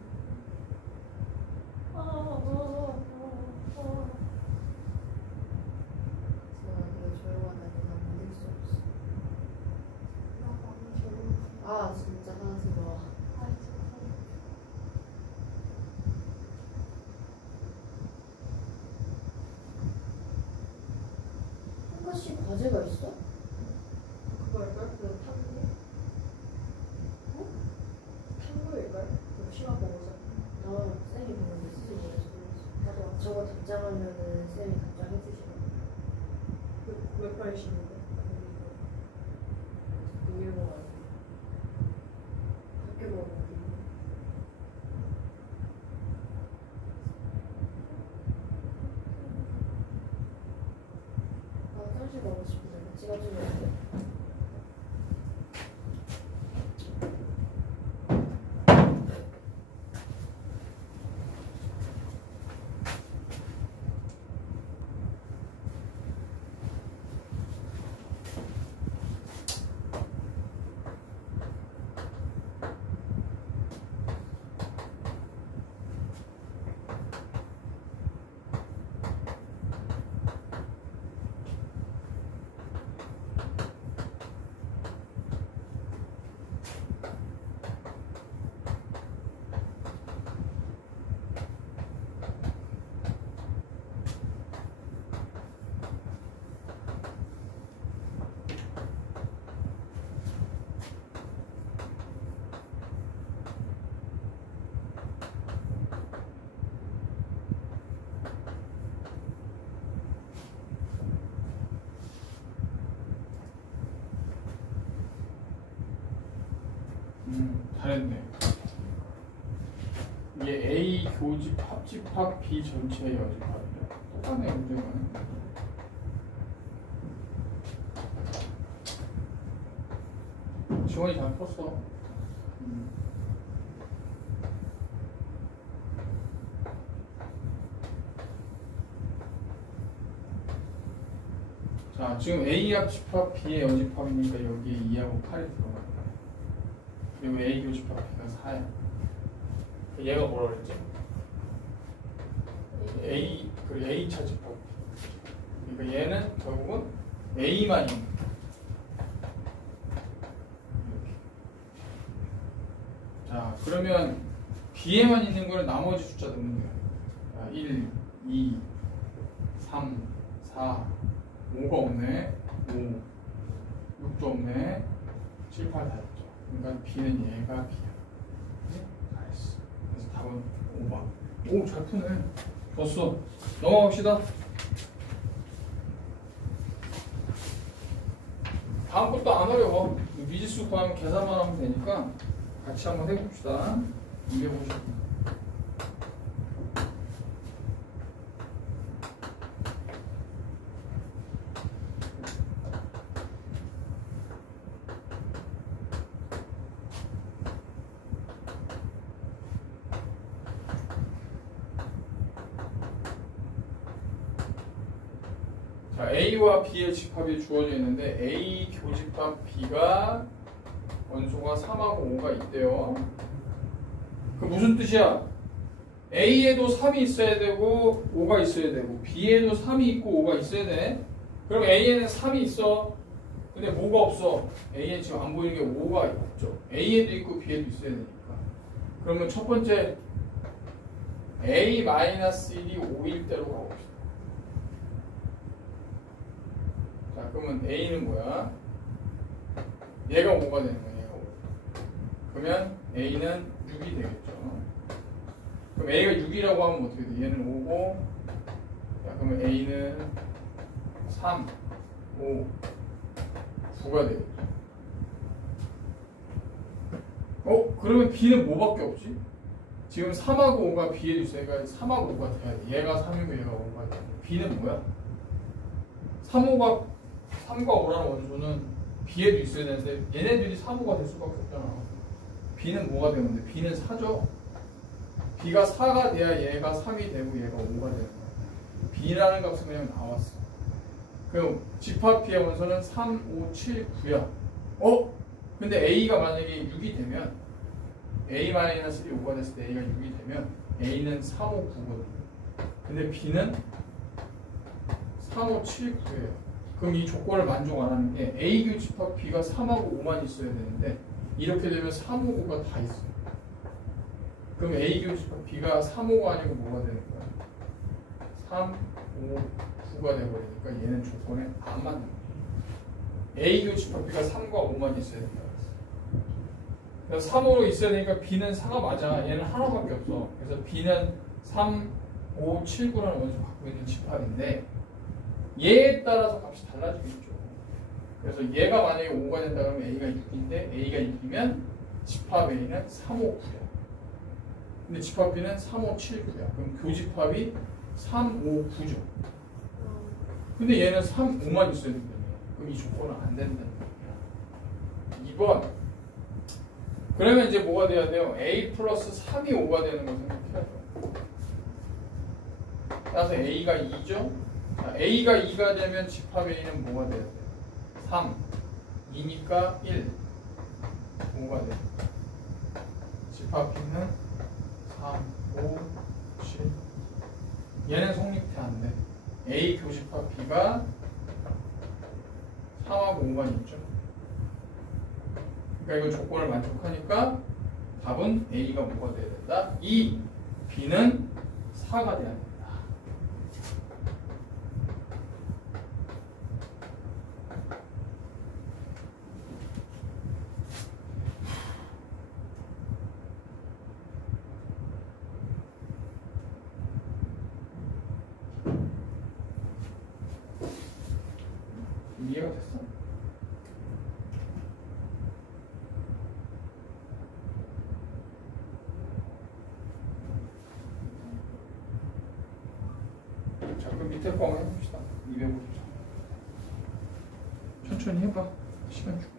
제가 되게 조용하다 이상 믿을 수 없어. 아 진짜 하지 마. 한 가지 과제가 있어? 그걸걸? 그 탐구? 어? 탐구일걸? 그 시간 보고서 나 쌤이 보는 메시지 보내서 나도 저거 답장하면은 쌤이 답장해 주시나? 몇 발이시는데? 동일보가 학교 보고 나 화장실 가고 싶은데 같이 가주면 안 돼? 잘했네. 이게 A 교집 합집합 B 전체의 여집합이야. 똑같네 문제는. 지원이 잘 풀었어. 자, 지금 A 합집합 B의 여집합이니까 여기에 2하고 8이 들어가. 그리고 A 교집합 B가 4야. 얘가 뭐라 그랬지? A 그리고 A 차집합. 그러니까 얘는 결국은 A만 있는. 이렇게. 자, 그러면 B에만 있는 거는 나머지 숫자 넣는 거야. 1, 2, 3, 4, 5가 없네. 5, 6도 없네. 7, 8 다 있죠. 그러니까 B는 얘가 B야. 잘했어. 그래서 답은 5번. 오, 잘 푸네. 좋았어. 넘어갑시다. 다음 것도 안 어려워. 미지수 구하면 계산만 하면 되니까 같이 한번 해봅시다. 250. 자, A와 B의 집합이 주어져 있는데 A 교집합 B가 원소가 3하고 5가 있대요. 그 무슨 뜻이야? A에도 3이 있어야 되고 5가 있어야 되고 B에도 3이 있고 5가 있어야 돼. 그럼 A에는 3이 있어. 근데 뭐가 없어? A에 지금 안 보이는 게 5가 없죠. A에도 있고 B에도 있어야 되니까. 그러면 첫 번째 A-1이 5일 대로 가봅시다. 자, 그러면 A는 뭐야? 얘가 5가 되는 거야. 얘가 5. 그러면 A는 6이 되겠죠. 그럼 A가 6이라고 하면 어떻게 돼? 얘는 5고, 자, 그러면 A는 3, 5, 9가 되겠죠. 그러면 B는 뭐밖에 없지? 지금 3하고 5가 B에도 있어요. 그러니까 3하고 5가 돼야 돼. 얘가 3이고 얘가 5가 돼야 돼. B는 뭐야? 3과 5라는 원소는 B에도 있어야 되는데 얘네들이 3, 5가 될 수밖에 없잖아. B는 뭐가 되면 돼? B는 4죠? B가 4가 돼야 얘가 3이 되고 얘가 5가 되는 거야. B라는 값은 그냥 나왔어. 그럼 집합 B의 원소는 3, 5, 7, 9야. 근데 A가 만약에 6이 되면 A-3가 됐을 때 A가 6이 되면 A는 3, 5, 9거든. 근데 B는 3, 5, 7, 9예요. 그럼 이 조건을 만족 안 하는 게 A교 집합 B가 3하고 5만 있어야 되는데 이렇게 되면 3, 5, 9가 다 있어. 그럼 A교 집합 B가 3, 5가 아니고 뭐가 되는 거야? 3, 5, 9가 돼버리니까 얘는 조건에 안 맞는 거야. A교 집합 B가 3과 5만 있어야 된다. 그래서 3으로 있어야 되니까 B는 4가 맞아. 얘는 하나밖에 없어. 그래서 B는 3, 5, 7, 9라는 원소 갖고 있는 집합인데 얘에 따라서 값이 달라지겠죠. 그래서 얘가 만약에 5가 된다 그러면 A가 6인데 A가 6이면 집합 A는 3, 5, 9야. 근데 집합 B는 3, 5, 7, 9야. 그럼 교집합이 3, 5, 9죠. 근데 얘는 3, 5만 있어야 된다며. 그럼 이 조건은 안 된다는 거야. 2번. 그러면 이제 뭐가 돼야 돼요? A 플러스 3이 5가 되는 걸 생각해야 돼요. 따라서 A가 2죠? 자, A가 2가 되면 집합 A는 뭐가 돼야 돼요? 3. 2니까 1. 5가 돼요. 집합 B는 3, 5, 7. 얘는 성립돼 안 돼. A 교집합 B가 3하고 5만 있죠. 그러니까 이거 조건을 만족하니까 답은 A가 뭐가 돼야 된다? 2. B는 4가 돼야 된다. 이해가 됐어? 자, 그럼 밑에 거 한번 해봅시다. 254. 천천히 해봐. 시간 줄게.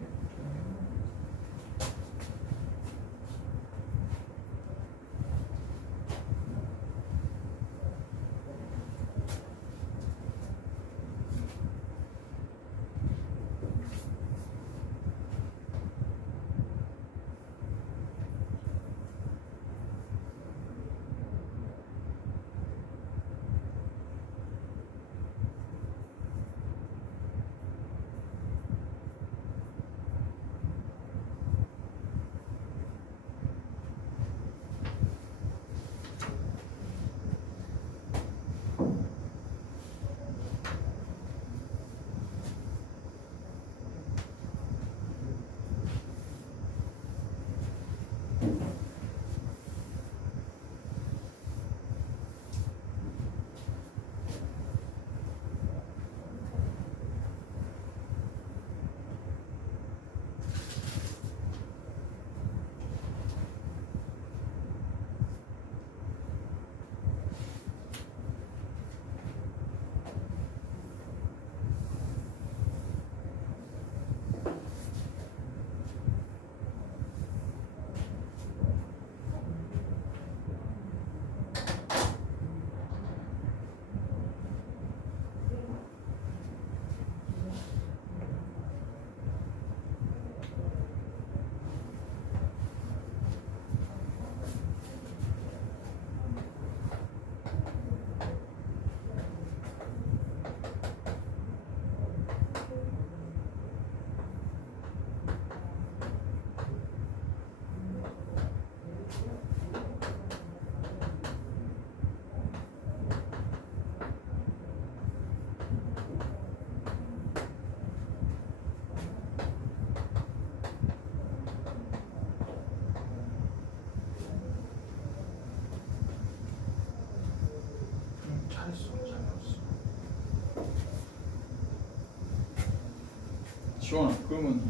지원아, 그러면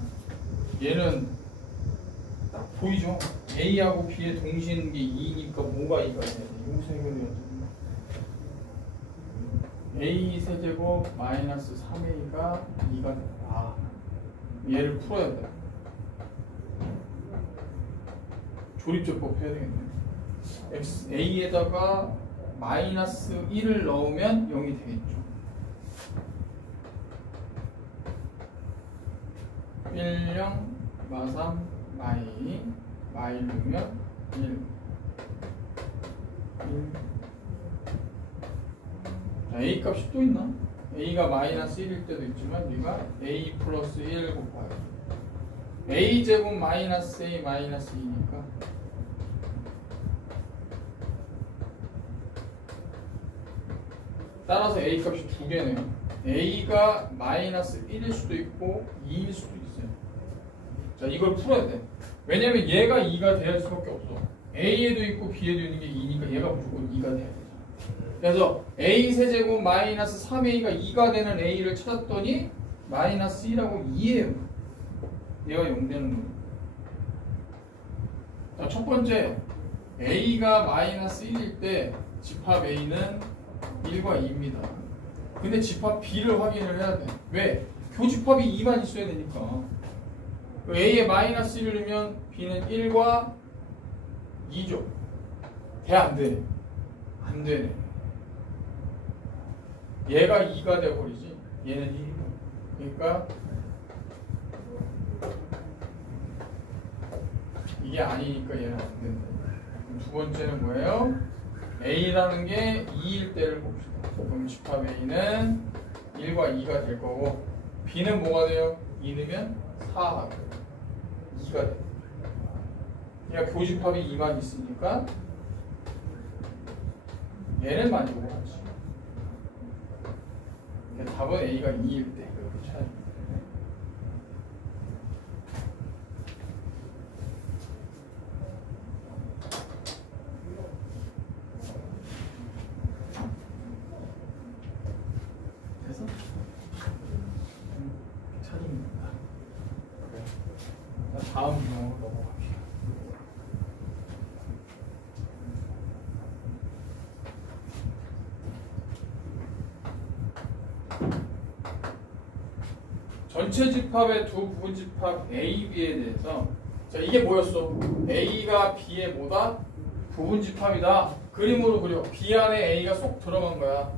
얘는 딱 보이죠? A하고 B의 동시에 있는 게 2니까 뭐가 2가 돼야 돼? 여기서 해결해야지. A 세제곱 마이너스 3A가 2가 된다. 얘를 풀어야 돼. 조립제법 해야 되겠네. A에다가 마이너스 1을 넣으면 0이 되겠죠. 1, 0, 마3, 마이 넣으면 1. 자, A 값이 또 있나? A가 마이너스 1일 때도 있지만 우리가 A 플러스 1 곱하기 A 제곱 마이너스 A 마이너스 2니까 따라서 A 값이 두 개네요. A가 마이너스 1일 수도 있고 2일 수도 있어요. 자, 이걸 풀어야 돼. 왜냐면 얘가 2가 돼야 할 수밖에 없어. A에도 있고 B에도 있는 게 2니까 얘가 무조건 2가 돼야 되잖아. 그래서 A 세제곱 마이너스 3A가 2가 되는 A를 찾았더니 마이너스 1하고 2예요. 얘가 0 되는 거예요. 자, 첫 번째 A가 마이너스 1일 때 집합 A는 1과 2입니다. 근데 집합 B를 확인을 해야 돼. 왜? 교집합이 2만 있어야 되니까. A에 마이너스 1을 넣으면 B는 1과 2죠. 돼, 안 돼? 안 되네. 얘가 2가 되어버리지. 얘는 1이고. 그러니까 이게 아니니까 얘는 안 된다. 두 번째는 뭐예요? A라는 게 2일 때를 봅시다. 그럼 집합 A는 1과 2가 될 거고 B는 뭐가 돼요? 2 넣으면 4가 돼요. 2가 돼요. 그러니까 교집합이 2만 있으니까 얘는 만족을 하지. 그러니까 답은 A가 2일 때 이렇게 찾아야 됩니다. 그래서 찾으면 됩니다. 그래. 다음 유형으로 넘어갑시다. 전체 집합의 두 부분 집합 A, B에 대해서 자, 이게 뭐였어? A가 B의 뭐다? 부분 집합이다. 그림으로 그려. B 안에 A가 쏙 들어간 거야.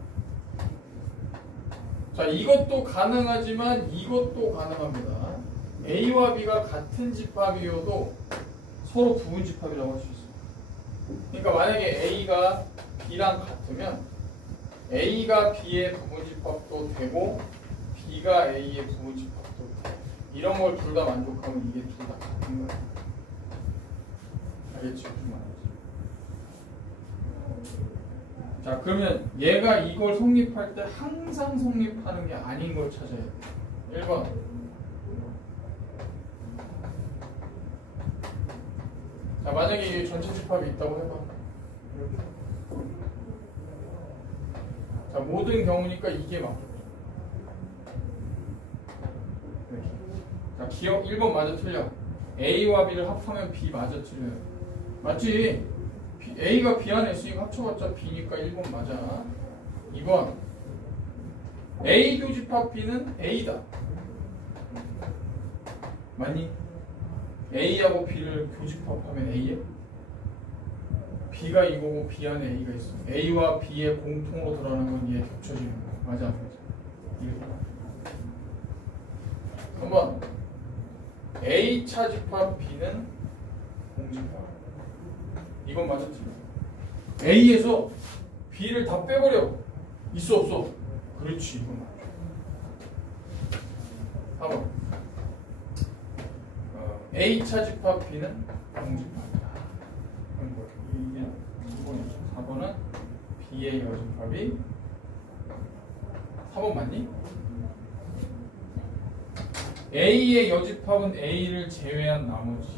자, 이것도 가능하지만 이것도 가능합니다. A와 B가 같은 집합이어도 서로 부분 집합이라고 할 수 있어요. 그러니까 만약에 A가 B랑 같으면 A가 B의 부분 집합도 되고 B가 A의 부분 집합도 돼. 이런 걸 둘 다 만족하면 이게 둘 다 같은 거야. 알겠지? 무슨 말인지. 자, 그러면 얘가 이걸 성립할 때 항상 성립하는 게 아닌 걸 찾아야 돼. 1번. 자, 만약에 이게 전체 집합이 있다고 해봐. 이렇게. 자, 모든 경우니까 이게 맞겠죠. 이렇게. 자, 기억 1번 맞아 틀려. A와 B를 합하면 B 맞아 틀려요. 맞지? A가 B 안에 있으니까 합쳐봤자 B니까 1번 맞아. 2번. A 교집합 B는 A다. 맞니? A하고 B를 교집합하면 A에 B가 이거고 B 안에 A가 있어. A와 B의 공통으로 들어가는 건 얘 겹쳐지는 거. 맞아, 맞아. 3번. A 차 집합 B는 공집합. 이건 맞았지. A에서 B를 다 빼버려. 있어, 없어? 그렇지, 이건 맞아. 4번. A 차 집합 B는 공집합이다. 이건 뭐야? 이게 2번이죠. 4번은 B의 여집합이 4번 맞니? A의 여집합은 A를 제외한 나머지.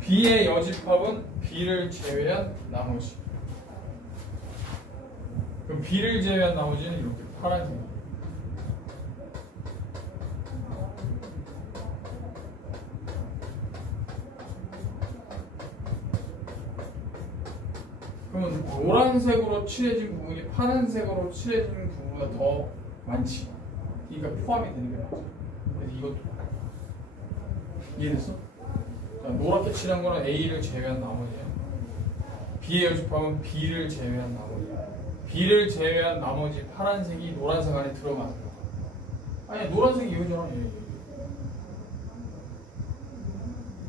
B의 여집합은 B B를 제외한 나머지. 그럼 B를 제외한 나머지는 이렇게 파란색. 그러면 노란색으로 칠해진 부분이 파란색으로 칠해진 부분보다 더 많지. 그러니까 포함이 되는 게 맞아. 그래서 이것도 이해됐어? 자, 노랗게 칠한 거는 A를 제외한 나머지야. B의 연습하면 B를 제외한 나머지야. B를 제외한 나머지 파란색이 노란색 안에 들어가는 거야. 아니 노란색이 이거잖아. 얘.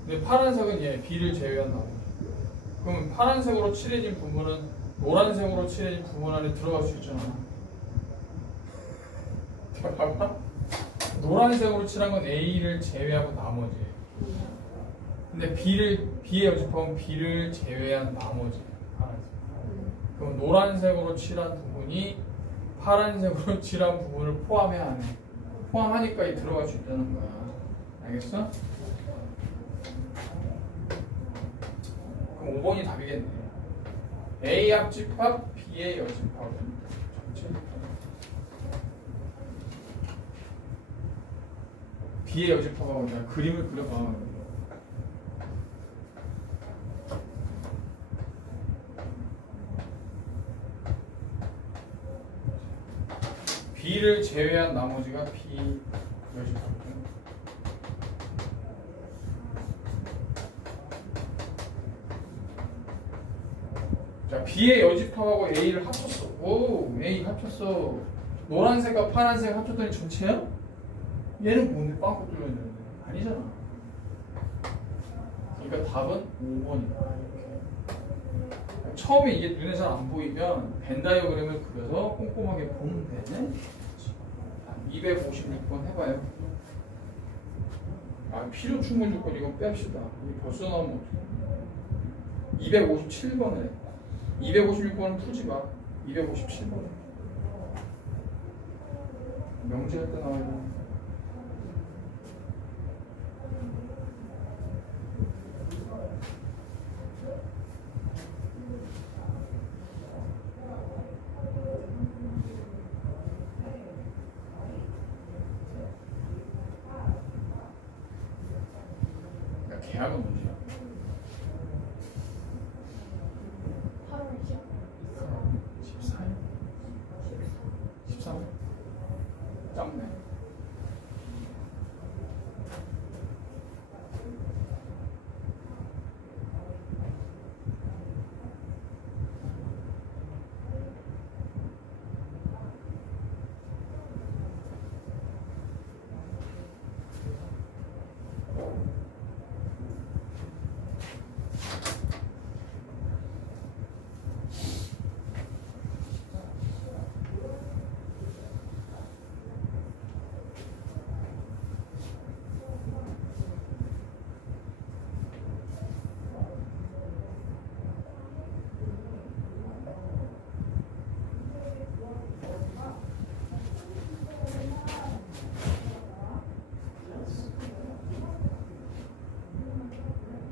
근데 파란색은 얘 B를 제외한 나머지. 그러면 파란색으로 칠해진 부분은 노란색으로 칠해진 부분 안에 들어갈 수 있잖아. 봐봐. 노란색으로 칠한 건 A를 제외하고 나머지. 근데 B에 연습하면 B를 제외한 나머지. 파란색. 그럼 노란색으로 칠한 부분이 파란색으로 칠한 부분을 포함해야 하네. 포함하니까 이 들어갈 수 있다는 거야. 알겠어? 그럼 5번이 답이겠네. A 합집합, B의 여집합은 전체. B의 여집합하고 내가 그림을 그려봐. B를 제외한 나머지가 B 여집합이죠. 자, B의 여집합하고 A를 합쳤어. 오, A 합쳤어. 노란색과 파란색 합쳤더니 전체야? 얘는 뭔데 빵꾸 뚫려있는데? 아니잖아. 그러니까 답은 5번이다. 처음에 이게 눈에 잘 안 보이면 벤 다이어그램을 그려서 꼼꼼하게 보면 되네. 256번 해봐요. 아, 필요 충분 조건 이거 뺍시다. 이게 벌써 나오면 어떡해. 257번을 해. 256번은 풀지 마. 257번. 명제할 때 나와야 돼. 계약은 언제야? 8월 14일? 13일? 짧네.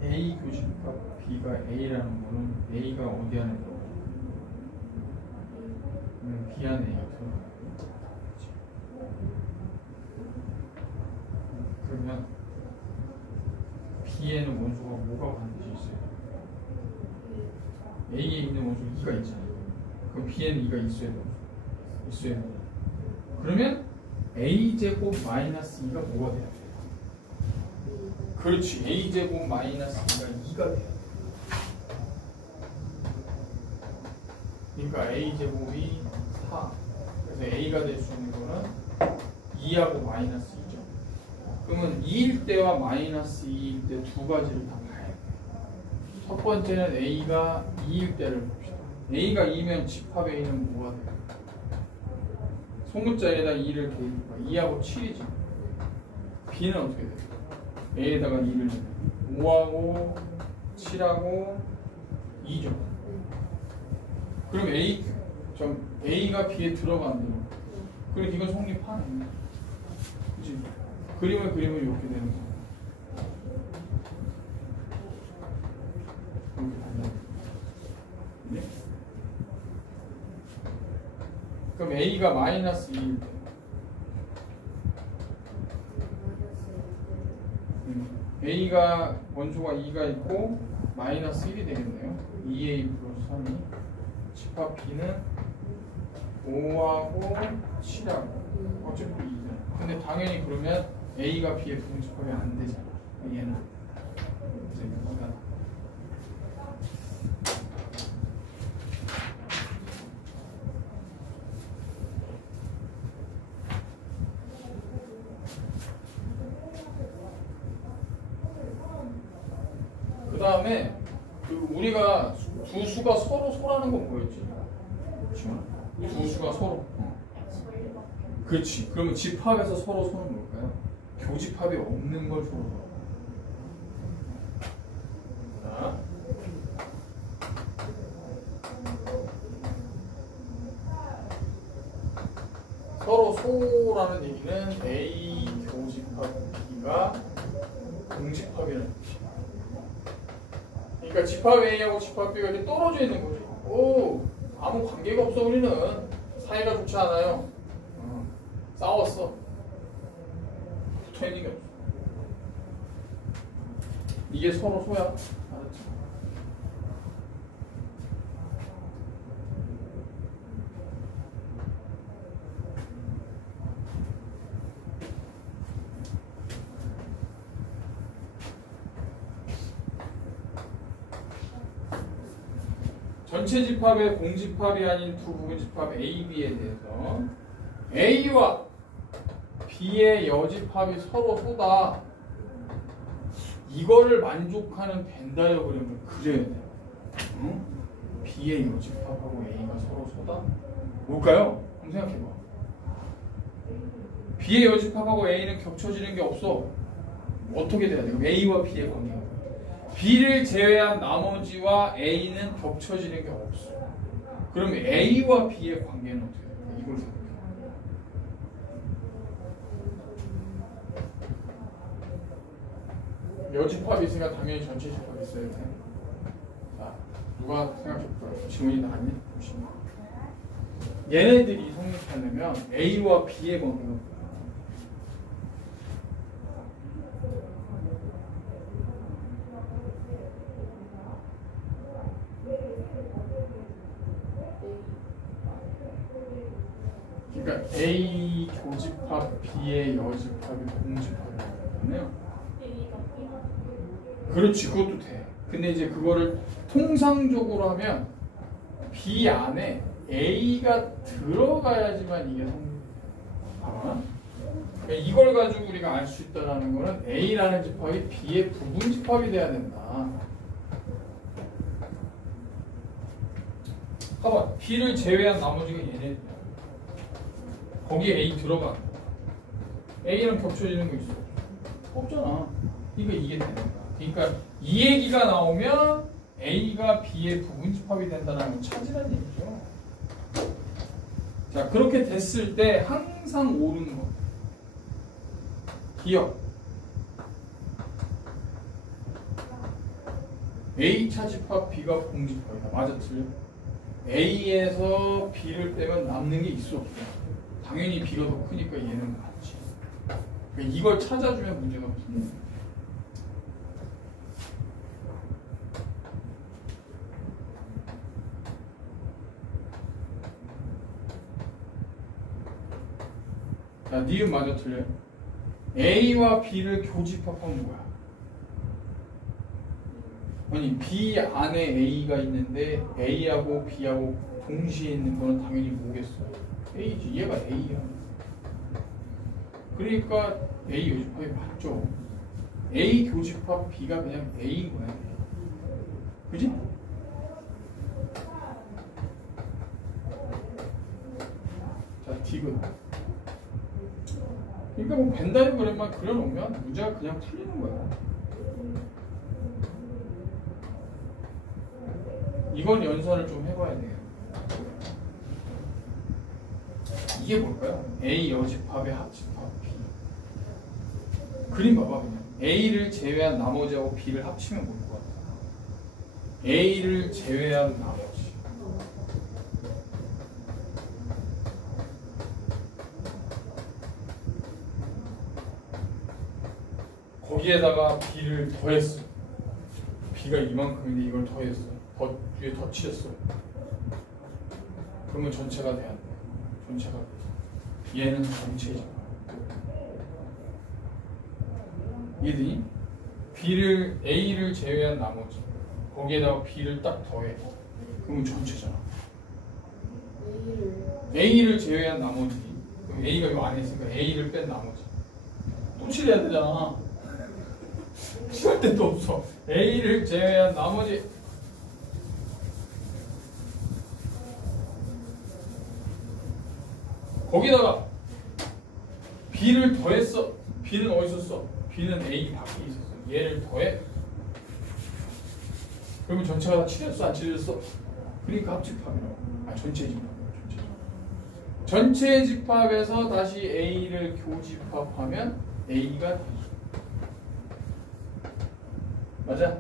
A 교집합 B가 A라는 거는 A가 어디 안에 들어가? B 안에 A가 들어가. 그러면 B에는 원소가 뭐가 반드시 있어요? A에 있는 원소 2가 있잖아요. 그럼 B에는 2가 있어야 돼요. 있어야 돼요. 그러면 A제곱 마이너스 2가 뭐가 돼야 돼요? 그렇지. A제곱 마이너스 2가 돼요. 그러니까 A제곱이 4. 그래서 A가 될 수 있는 거는 2하고 마이너스 2죠. 그러면 2일 때와 마이너스 2일 때 두 가지를 다 봐야 돼요. 첫 번째는 A가 2일 때를 봅시다. A가 2면 집합 A는 뭐가 돼요? 소문자에다 2를 대입해봐. 2하고 7이지. B는 어떻게 돼요? A에다가 2를 넣으면 5하고 7하고 2죠. 그럼 A가 B에 들어간대요. 그럼 이건 성립하네. 그치? 그림을 그리면 이렇게 되는 거야. 이렇게 된다. 그럼 A가 마이너스 2일 때 A가 원소가 2가 있고 마이너스 1이 되겠네요. 2A 플러스 3이 집합 B는 5하고 7하고 어차피 2잖아. 근데 당연히 그러면 A가 B의 부분집합이 안 되잖아. 얘는 이제 이거가 그 다음에 우리가 두 수가 서로 소라는 건 뭐였지? 두 수가 서로. 그렇지. 그러면 집합에서 서로 소는 뭘까요? 교집합이 없는 걸 서로. 자. 서로 소라는 얘기는 A 교집합 B가 공집합이라는 뜻이야. 그러니까 집합 A하고 집합 B가 이렇게 떨어져 있는 거지. 오, 아무 관계가 없어. 우리는 사이가 좋지 않아요. 싸웠어. 붙어 있는 게 없어. 이게 서로 소야. 알았지? 전체 집합의 공집합이 아닌 두 부분 집합 A, B에 대해서 A와 B의 여집합이 서로 소다. 이거를 만족하는 벤 다이어그램을 그려야 돼. 응? B의 여집합하고 A가 서로 소다? 뭘까요? 한번 생각해봐. B의 여집합하고 A는 겹쳐지는 게 없어. 어떻게 돼야 돼? 그럼 A와 B의 관계가 B를 제외한 나머지와 A는 겹쳐지는 게 없어. 그럼 A와 B의 관계는 어떻게 돼? 이걸 생각해. 여집합이 있으니까 당연히 전체 집합이 있어야 돼. 자, 누가 생각해볼까요? 지문이 나왔니? 보시면. 얘네들이 성립하려면 A와 B의 관계가 뭐야? 그러니까 A 교집합 B의 여집합이 공집합이거든요. 그렇지, 그것도 돼. 근데 이제 그거를 통상적으로 하면 B 안에 A가 들어가야지만 이게 성립. 그러니까 이걸 가지고 우리가 알 수 있다는 거는 A라는 집합이 B의 부분 집합이 돼야 된다. 봐봐, B를 제외한 나머지가 얘네들이야. 거기에 A 들어가. A랑 겹쳐지는 거 있어? 없잖아. 그러니까 이게 되는 거야. 그러니까 이 얘기가 나오면 A가 B의 부분 집합이 된다는 걸 찾으라는 얘기죠. 자, 그렇게 됐을 때 항상 옳은 거. 기억. A 차집합 B가 공집합이다. 맞아, 틀려? A에서 B를 빼면 남는 게 있어. 당연히 B가 더 크니까 얘는 맞지. 그러니까 이걸 찾아주면 문제가 없습니다. 자, 니은 맞아, 틀려요? A와 B를 교집합하면 뭐야? 아니, B 안에 A가 있는데 A하고 B하고 동시에 있는 거는 당연히 뭐겠어? A지. 얘가 A야. 그러니까 A 여집합이 맞죠. A 교집합 B가 그냥 A인 거야. 그지? 자, 디귿. 그러니까 뭐 벤 다이어그램만 그려놓으면 문제가 그냥 풀리는 거야. 이건 연산을 좀 해봐야 돼요. 이게 뭘까요? A 여집합의 합집합 B. 그림 봐봐 그냥. A를 제외한 나머지하고 B를 합치면 뭘 것 같아? A를 제외한 나머지. 거기에다가 B를 더했어. B가 이만큼인데 이걸 더했어. 위에 덧칠했어. 그러면 전체가 돼야 돼. 전체가 돼. 얘는 전체지. 이해되니? A를 제외한 나머지 거기에다가 B를 딱 더해. 그러면 전체잖아. A를 제외한 나머지. 그럼 A가 요 안에 있으니까 A를 뺀 나머지. 또 칠해야 되잖아. 칠할 데도 없어. A를 제외한 나머지. 거기다가 B를 더했어. B는 어디서 써? B는 A 밖에 있었어. 얘를 더해. 그러면 전체가 다 칠했어? 안 칠했어? 그러니까 합집합이라고. 전체 집합이라고. 전체 집합에서 다시 A를 교집합하면 A가 되죠. 맞아?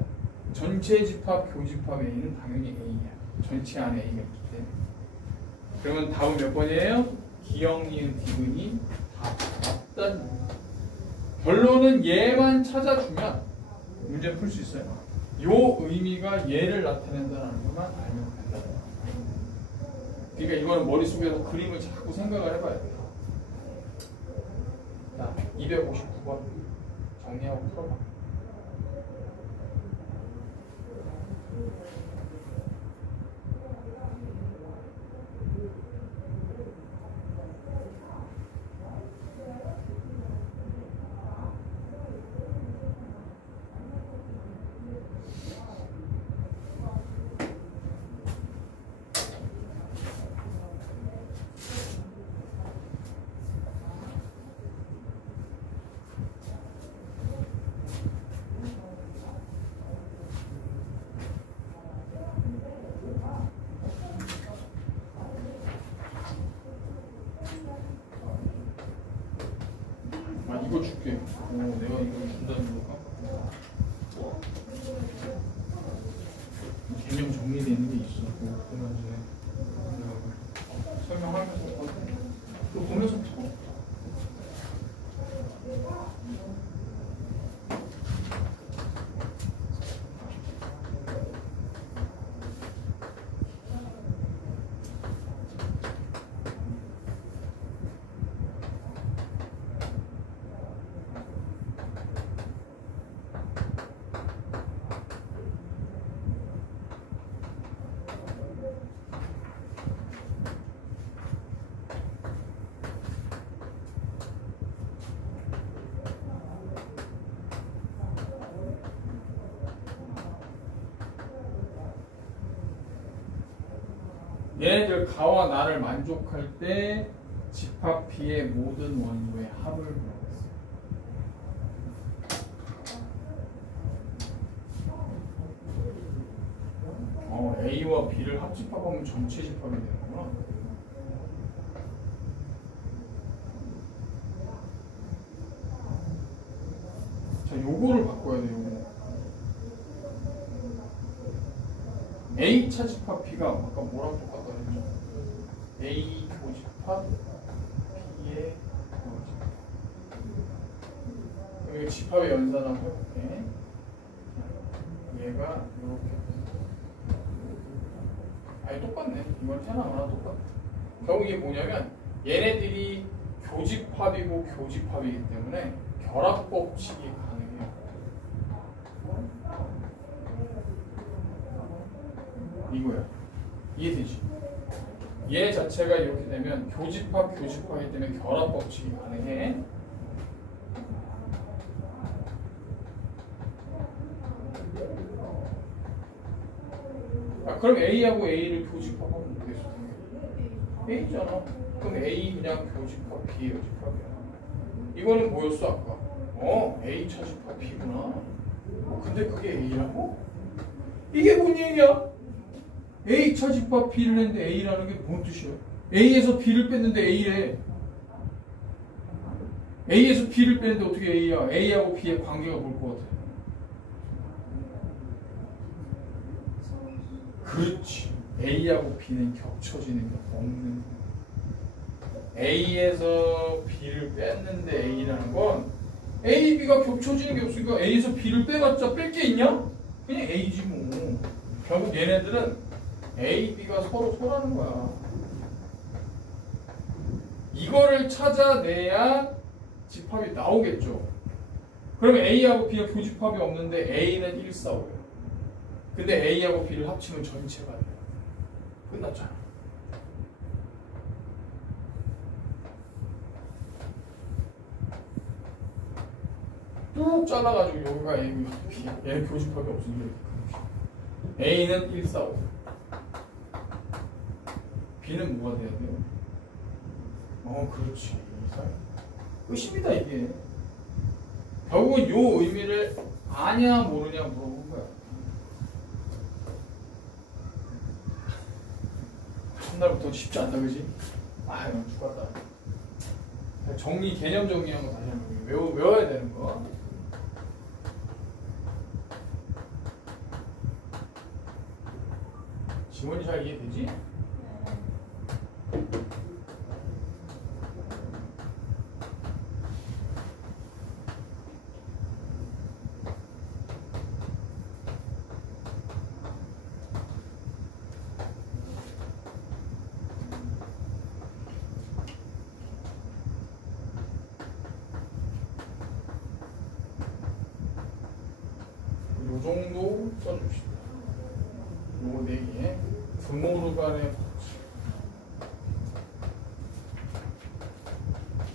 전체 집합, 교집합 A는 당연히 A야. 전체 안에 A가 있기 때문에. 그러면 답은 몇 번이에요? 기역, 니은, 디귿이 다 맞다는. 결론은 얘만 찾아주면 문제 풀 수 있어요. 요 의미가 얘를 나타낸다는 것만 알면 된다. 그러니까 이거는 머릿속에서 그림을 자꾸 생각을 해봐야 돼요. 자, 259번 정리하고 풀어봐. 이거 줄게. 내가 이거 준다는 거가 개념 정리되어 있는 게 있어. 그러면 이제 설명하면서 또 보면서 풀어. 얘네들 가와 나를 만족할 때 집합 B의 모든 원소의 합을 구하겠어. A와 B를 합집합하면 전체 집합이 되는구나. 자, 요거를 바꿔야 돼. 요거. A 차 집합 B가 아까 뭐랑 똑같다 그랬죠? A 교집합 B의 교집합. 그럼 이 집합의 연산을 한번 해볼게. 얘가 이렇게. 아니 똑같네. 이건 하나하나 똑같아. 결국 이게 뭐냐면 얘네들이 교집합이고 교집합이기 때문에 결합 법칙이 가능해요. 이거야. 이해되지? 얘 자체가 이렇게 되면 교집합, 교집합이기 때문에 결합 법칙이 가능해. 그럼 A하고 A를 교집합하면 되겠어. A잖아. 그럼 A 그냥 교집합, B 교집합이야. 이거는 뭐였어 아까? A 차집합 B구나. 근데 그게 A라고? 이게 뭔 얘기야? A 차집합 B를 했는데 A라는 게 뭔 뜻이야? A에서 B를 뺐는데 A래. A에서 B를 뺐는데 어떻게 A야? A하고 B의 관계가 뭘 것 같아? 그렇지. A하고 B는 겹쳐지는 게 없는 거야. A에서 B를 뺐는데 A라는 건 A, B가 겹쳐지는 게 없으니까 A에서 B를 빼봤자 뺄 게 있냐? 그냥 A지 뭐. 결국 얘네들은 A, B가 서로 소라는 거야. 이거를 찾아내야 집합이 나오겠죠. 그러면 A하고 B의 교집합이 없는데 A는 1, 4, 5예요. 근데 A하고 B를 합치면 전체가 돼요. 끝났잖아. 뚝 잘라가지고 여기가 A, B, 얘는 교집합이 없으니까 A는 1, 4, 5. B는 뭐가 돼야 돼요? 그렇지. 끝입니다 이게. 결국은 요 의미를 아냐 모르냐 물어본 거야. 첫날부터 쉽지 않다 그지? 이건 죽었다. 정리 개념 정리한 거 다시 한번 외워야 되는 거. 지원이 잘 이해되지? 요 정도 써줍시다. 요거 4개. 분모로 간의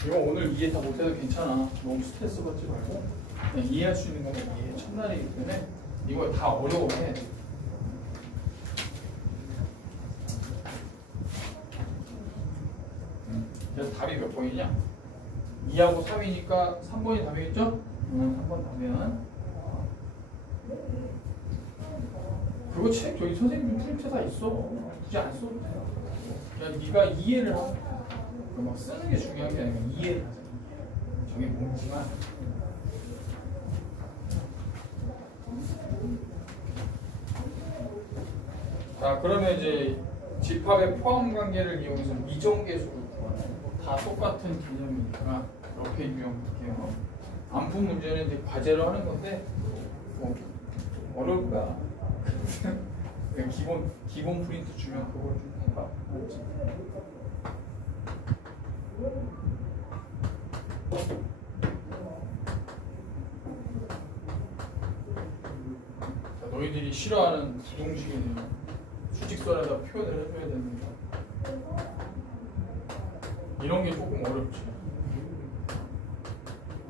이거 오늘 이해 다 못해도 괜찮아. 너무 스트레스 받지 말고 그냥 이해할 수 있는 건 이해 첫날이기 때문에 이거 다 어려워해. 그래서 답이 몇 번이냐? 2하고 3이니까 3번이 답이겠죠? 3번 답이면 그거 책 저기 선생님 프린트 다 있어. 굳이 안 써도 돼. 그냥 네가 이해를 하고 막 쓰는 게 중요한 게 아니라 이해를 하자. 저게 뭔지만. 자, 그러면 이제 집합의 포함 관계를 이용해서 미정계수를 구하는 거. 다 똑같은 개념이니까 이렇게 유형할게요. 안푼 문제는 이제 과제로 하는 건데 뭐 어려울 거야. 그냥 기본 프린트 주면 그걸 좀 해봐. 자, 너희들이 싫어하는 부동식이네요. 수직선에다 표현을 해줘야 됩니다. 이런 게 조금 어렵지.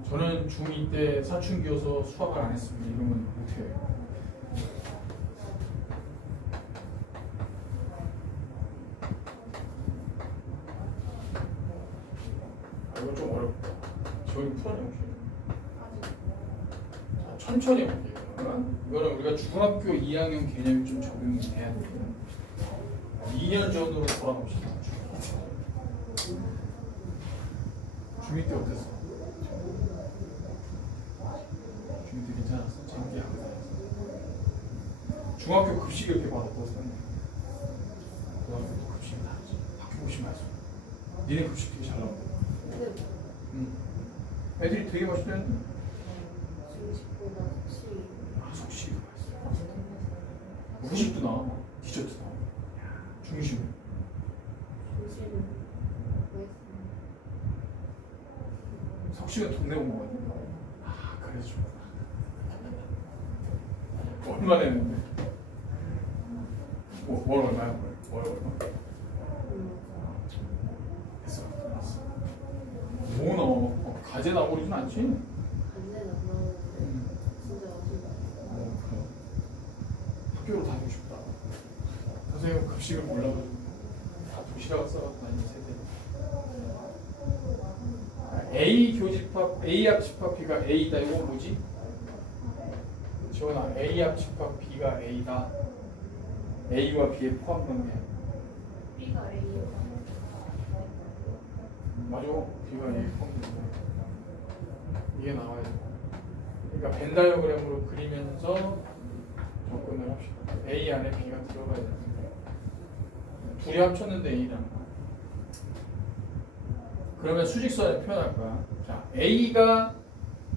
저는 중2 때 사춘기여서 수학을 안 했습니다. 이러면 못해요. 이거 좀 어렵다. 저희 풀어내볼게요. 자, 천천히 볼게요. 이거는 우리가 중학교 2학년 개념이 좀 적용이 돼야 돼요. 2년 전으로 돌아봅시다. 중2 때 어땠어? 중2 때 괜찮았어? 재밌게 하고 다녔어? 중학교 급식 이렇게 받았다고 생각해. 고등학교 급식이 다르지. 학교 급식 맛있어. 니네 급식 되게 잘 나온다. 애들이 되게 맛있다는데? 중식보다 확실히 속식이 더 맛있어. 후식도 나와. 디저트 나와. 중식은? 중식은 석식은 돈 내고 먹어야 돼. 그래 좋다. 얼마 내는데? 월 얼마야? 월 얼마? 됐어. 뭐 나와? 가재 나오진 않지? 간제는 안 나오는데 진짜 맛있다. 그래. 학교로 다니고 싶다. 선생님 급식을 몰라가지고 다 도시락 싸갖고 다니는 세대. A 교집합, A 합집합 B가 A다. 이거 뭐지? 지원아, A 합집합 B가 A다. A와 B의 포함관계. B가 A예요. 맞아. B가 A 포함관계. 이게 나와야 돼. 그러니까 벤 다이어그램으로 그리면서 접근을 합시다. A 안에 B가 들어가야 되는데 둘이 합쳤는데 A라는 거야. 그러면 수직선에 표현할 거야. 자, A가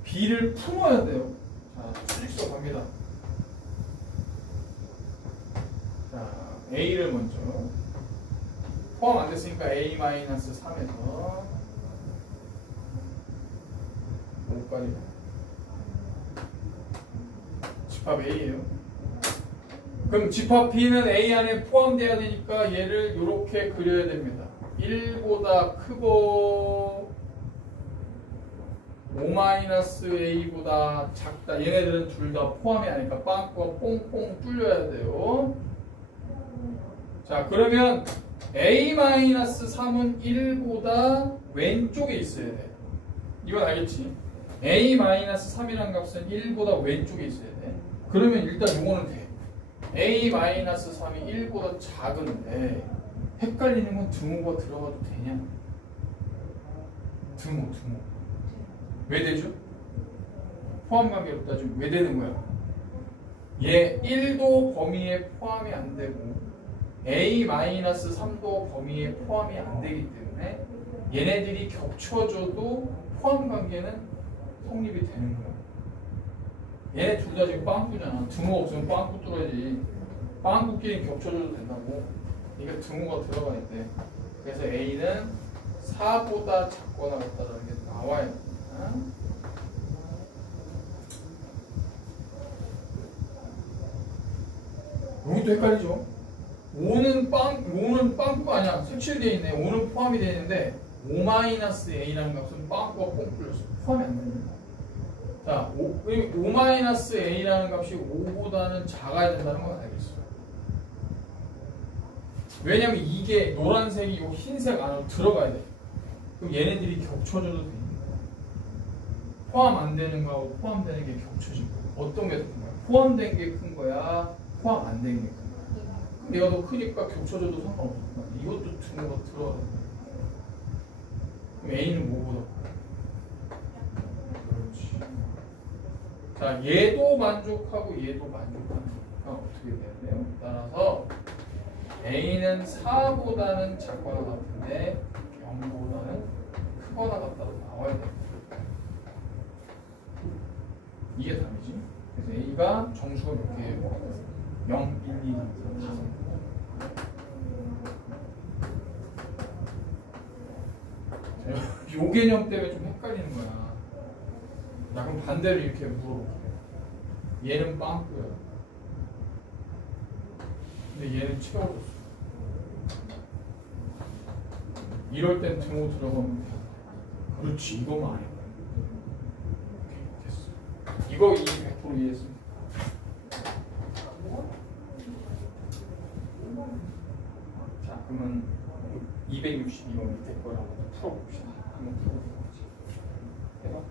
B를 풀어야 돼요. 자, 수직수 갑니다. 자, A를 먼저 포함 안 됐으니까 A-3에서 5까지 집합 A예요. 그럼 집합 B는 A 안에 포함돼야 되니까 얘를 이렇게 그려야 됩니다. 1보다 크고 5-A보다 작다. 얘네들은 둘 다 포함이 아니니까 빵꾸가 뽕뽕 뚫려야 돼요. 자, 그러면 A-3은 1보다 왼쪽에 있어야 돼. 이건 알겠지? A-3이라는 값은 1보다 왼쪽에 있어야 돼. 그러면 일단 요거는 돼. A-3이 1보다 작은데 헷갈리는 건 등호가 들어가도 되냐? 등호. 왜 되죠? 포함 관계로 따지면 왜 되는 거야? 얘 1도 범위에 포함이 안 되고 A-3도 범위에 포함이 안 되기 때문에 얘네들이 겹쳐져도 포함 관계는 성립이 되는 거야. 얘네 둘 다 지금 빵꾸잖아. 등호 없으면 빵꾸 뚫어야지. 빵꾸끼리 겹쳐져도 된다고. 이게 등호가 들어가야 돼. 그래서 A는 4보다 작거나 같다라는 게 나와야 됩니다. 여기도 헷갈리죠? 5는 빵꾸가 아니야. 색칠되어 있네. 5는 포함이 되어 있는데 5-A라는 값은 빵꾸가 뽕 뚫렸어. 포함이 안 됩니다. 자, 5-A라는 값이 5보다는 작아야 된다는 건 알겠어요. 왜냐면 이게 노란색이 이 흰색 안으로 들어가야 돼. 그럼 얘네들이 겹쳐져도 되는 거야. 포함 안 되는 거하고 포함되는 게 겹쳐진 거야. 어떤 게 더 큰 거야? 포함된 게 큰 거야? 포함 안 된 게 큰 거야? 그럼 얘가 더 크니까 겹쳐져도 상관없을 거야. 이것도 등호가 들어가야 돼. 그럼 A는 뭐보다 커? 그렇지. 자, 얘도 만족하고 얘도 만족하니까 어떻게 돼야 돼요? 따라서 A는 4보다는 작거나 같은데 0보다는 크거나 같다고 나와야 됩니다. 이게 답이지. 그래서 A가 정수가 몇 개예요? 0, 1, 2, 3, 4, 5. 요 개념 때문에 좀 헷갈리는 거야. 야, 그럼 반대로 이렇게 물어볼게. 얘는 빵꾸야. 근데 얘는 채워졌어. 이럴 땐 등호 들어가면 돼. 그렇지, 이거만 안 해. 오케이, 됐어. 이거 100% 이해했습니다. 자, 그러면 262번 밑에 거를 한번 풀어봅시다. 한번 풀어보자. 해봐.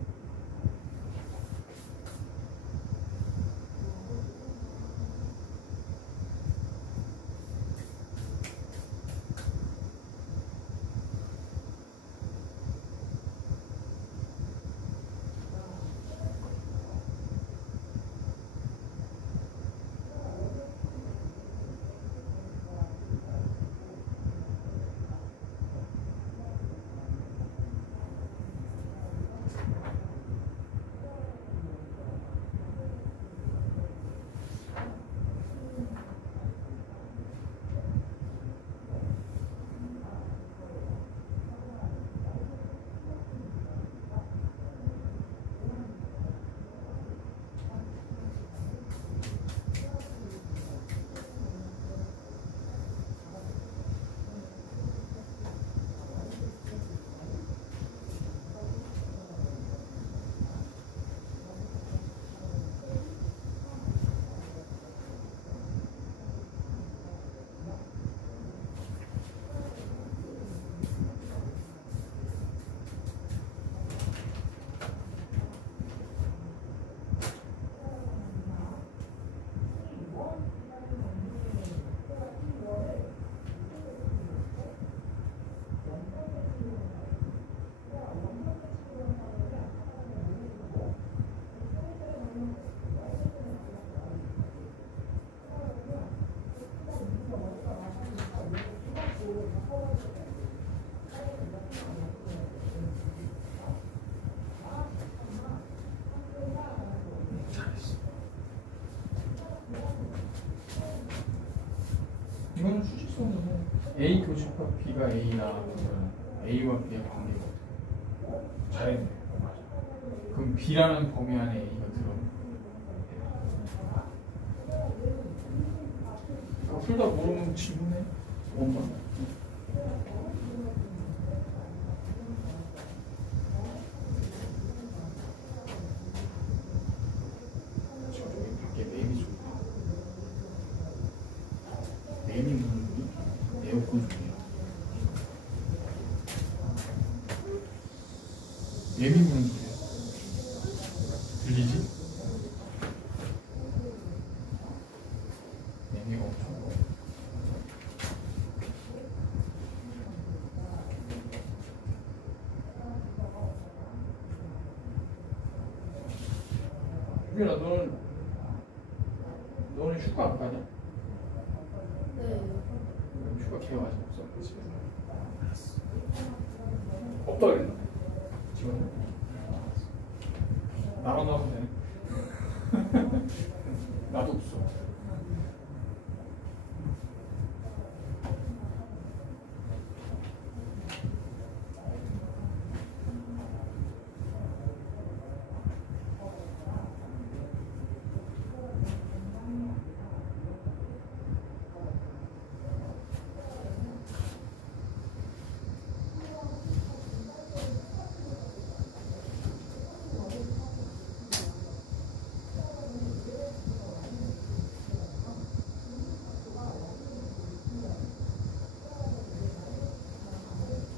A 교집합 B가 A라 그러면 A와 B의 관계가 어떻게? 잘했네. 맞아. 그럼 B라는 범위 안에 A가 들어. 풀다 모르면 질문해. 원만. 저기 밖에 맵이 좋다. 맵이 무슨 소리? 에어컨 소리야. 맵이 무슨 소리야? 들리지? 맵이가 엄청 커. 유빈아, 너는 휴가 안 가냐? 네. 휴가 계획 아직 없어? 집에 없다 그랬나? 지금 나랑 나가면 되네. 나도 없어.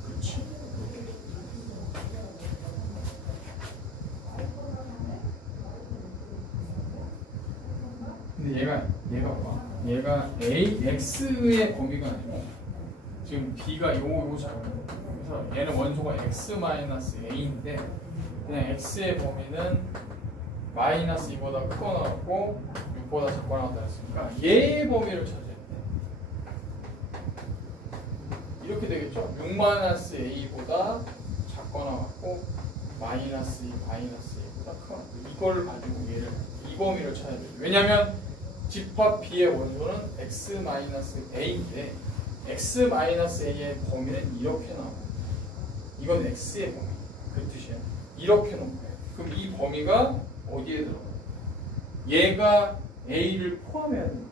그렇지. 근데 얘가 봐. 얘가 X의 범위가 아니고 지금 B가 요거 작은 거. 그래서 얘는 원소가 X-A인데 그냥 X의 범위는 마이너스 2보다 크거나 같고 6보다 작거나 같다 했으니까 얘의 범위를 찾아야 돼. 이렇게 되겠죠? 6-A보다 작거나 같고 마이너스 2, 마이너스 2보다 크거나 이걸 가지고 얘를 이 범위를 찾아야 돼. 왜냐면 집합 B의 원소는 X-A인데 X-A의 범위는 이렇게 나와요. 이건 X의 범위. 그 뜻이야. 이렇게 놓은 거예요. 그럼 이 범위가 어디에 들어가요? 얘가 A를 포함해야 되는 거죠.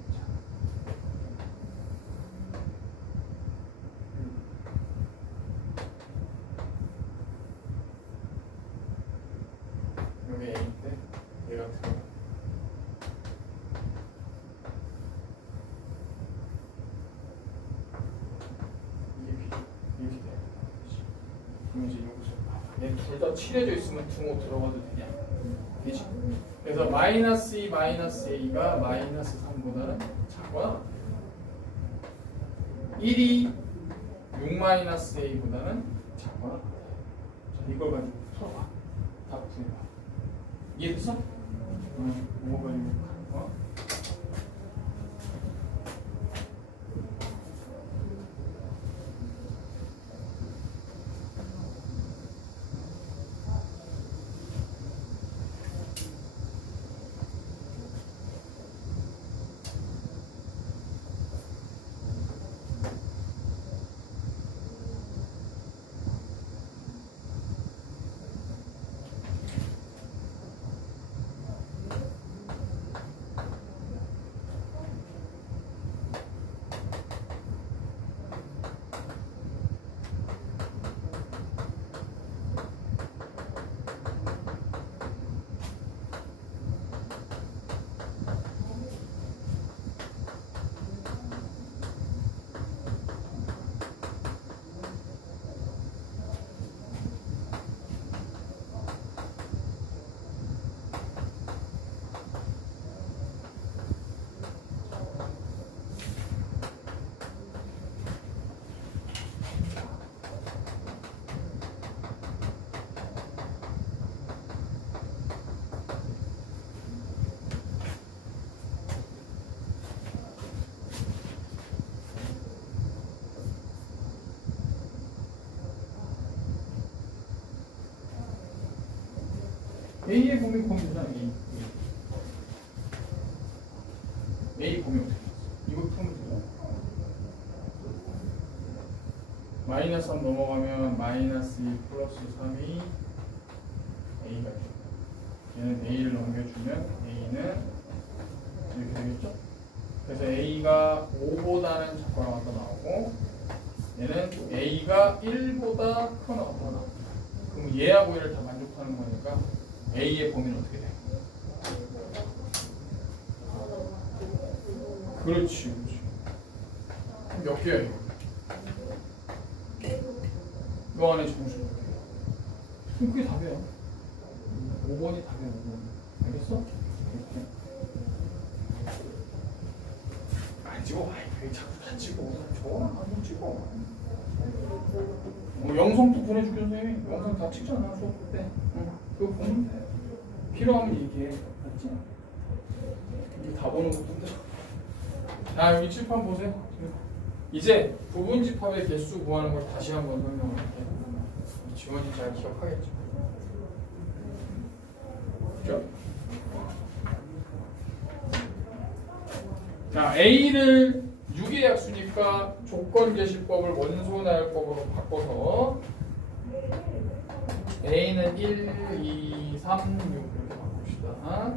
여기 A인데 얘가 들어가요. 이렇게 돼요. 그럼 이제 여기서 얘 둘 다 칠해져 있으면 등호 들어가도 되냐? 되지? 그래서 마이너스 2, 마이너스 A가 마이너스 3보다는 작거나 1이 6 마이너스 A보다는 작거나 자, 이걸 가지고 풀어봐. 다 풀어봐. 이해됐어? 응. 이거 가지고 어? A의 범위 컴퓨터 A 범위 어떻게 됐어? 이거 풀면 되나? 넘어가면 마이너스 2 플러스 3이 A가 돼요. 얘는 A를 넘겨주면 A는 이렇게 되겠죠? 그래서 A가 5보다는 작거나 같다 나오고 얘는 A가 1보다 크거나 같다 나오고 그럼 얘하고 얘를 다 만족하는 거니까 A의 범위는 어떻게 돼? 그렇지, 그렇지. 그럼 몇 개야 이거? 이 안에 정수 몇 개야? 그럼 그게 답이야. 5번이 답이야, 5번. 알겠어? 이렇게. 안 찍어. 왜 자꾸 다 찍어? 저거랑 안 찍어. 영상도 보내줄게, 선생님. 영상 다 찍잖아, 수업 때. 응. 그거 보면 돼. 필요하면 얘기해. 알지? 이게 다 보는 것도 힘들어. 자, 여기 칠판 보세요. 이제 부분집합의 개수 구하는 걸 다시 한번 설명을 할게요. 지원이 잘 기억하겠죠? 그죠? 자, A를 6의 약수니까 조건제시법을 원소나열법으로 바꿔서 A는 1, 2, 3, 6 이렇게 바꿉시다.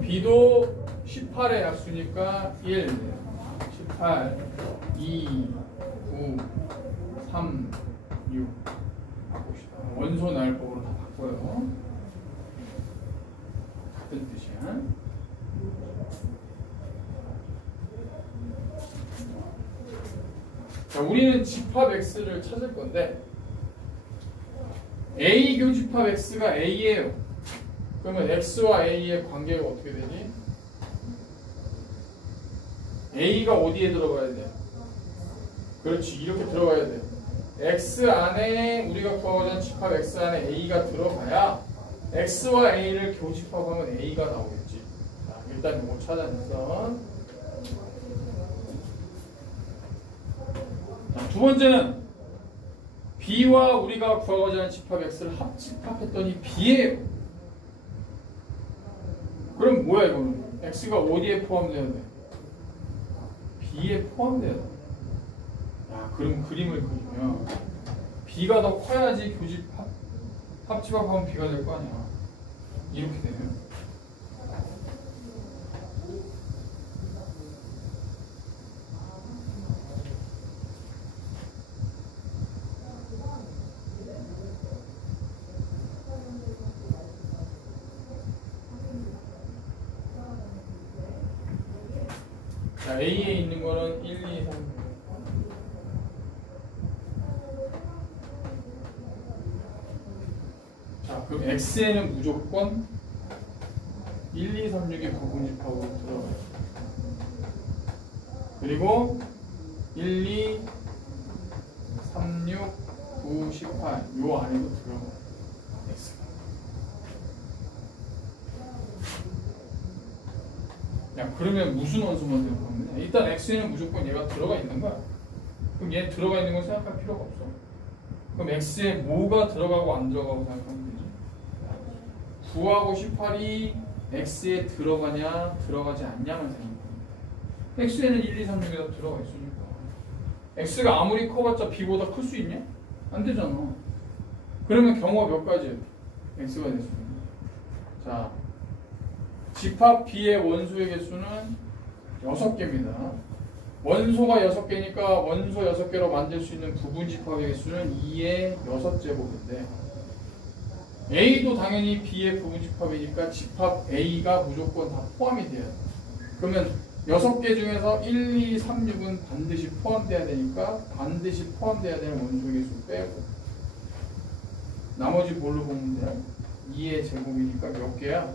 B도 18의 약수니까 1, 18, 2, 9, 3, 6 바꿉시다. 원소나열법으로 다 바꿔요. 같은 뜻이야. 자, 우리는 집합 X를 찾을 건데 A 교집합 X가 A예요. 그러면 X와 A의 관계가 어떻게 되니? A가 어디에 들어가야 돼? 그렇지, 이렇게 들어가야 돼. X 안에 우리가 구하고자 하는 집합 X 안에 A가 들어가야 X와 A를 교집합하면 A가 나오겠지. 자, 일단 이거 찾아냈어. 자, 두 번째는 B와 우리가 구하고자 하는 집합 X를 합집합했더니 B예요. 그럼 뭐야 이거는? X가 어디에 포함되어야 돼? B에 포함돼야 돼. 야, 그럼 그림을 그리면 B가 더 커야지 교집합, 합집합하면 B가 될 거 아니야. 이렇게 되면 자, A에 있는 거는 1, 2, 3 자, 그럼 X에는 무조건 1, 2, 3, 6의 부분집합으로 들어가요. 그리고 1, 2, 3, 6, 9, 18 요 안에도 들어가요. X가. 야, 그러면 무슨 원소만 들어가면 돼? 일단 X에는 무조건 얘가 들어가 있는 거야. 그럼 얘 들어가 있는 건 생각할 필요가 없어. 그럼 X에 뭐가 들어가고 안 들어가고 생각하면 되지. 9하고 18이 X에 들어가냐 들어가지 않냐만 생각하면 돼. X에는 1, 2, 3, 6에다 들어가 있으니까 X가 아무리 커봤자 B보다 클 수 있냐? 안 되잖아. 그러면 경우가 몇 가지 X가 될 수 있는 거야. 자, 집합 B의 원소의 개수는 6개입니다. 원소가 6개니까 원소 6개로 만들 수 있는 부분 집합의 개수는 2의 6제곱인데 A도 당연히 B의 부분 집합이니까 집합 A가 무조건 다 포함이 돼요. 그러면 6개 중에서 1, 2, 3, 6은 반드시 포함돼야 되니까 반드시 포함돼야 되는 원소의 개수 빼고 나머지 뭘로 보면 돼요? 2의 제곱이니까 몇 개야?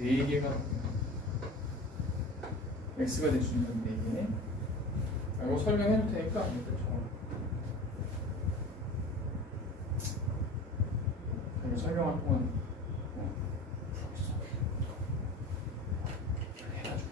4개가 X가 될 수 있는 4개. 이거 설명해 줄 테니까 이거 설명할 동안 해가지고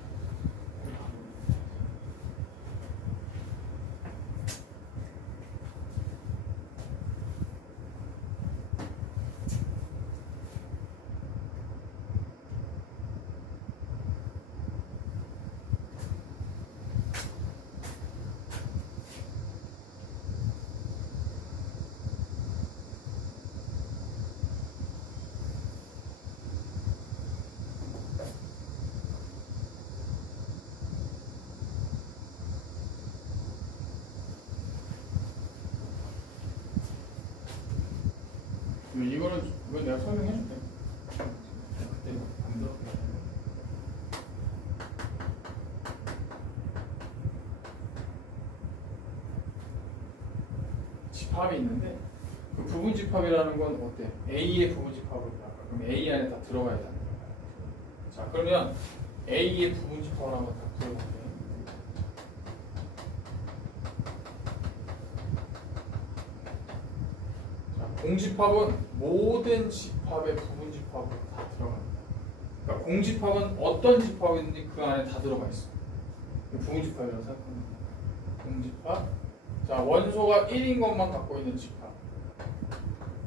이건 내가 설명해 줄게. 그때 안 들어. 집합이 있는데 그 부분 집합이라는 건 어때? A의 부분 집합을 아까 그럼 A 안에 다 들어가야 된다. 자 그러면 A의 부분 집합을 한번 다 들어볼게요. 자, 공집합은 모든 집합의 부분 집합으로 다 들어갑니다. 그러니까 공집합은 어떤 집합이든지 그 안에 다 들어가 있어. 부분 집합이라고 생각합니다. 공집합. 자, 원소가 1인 것만 갖고 있는 집합,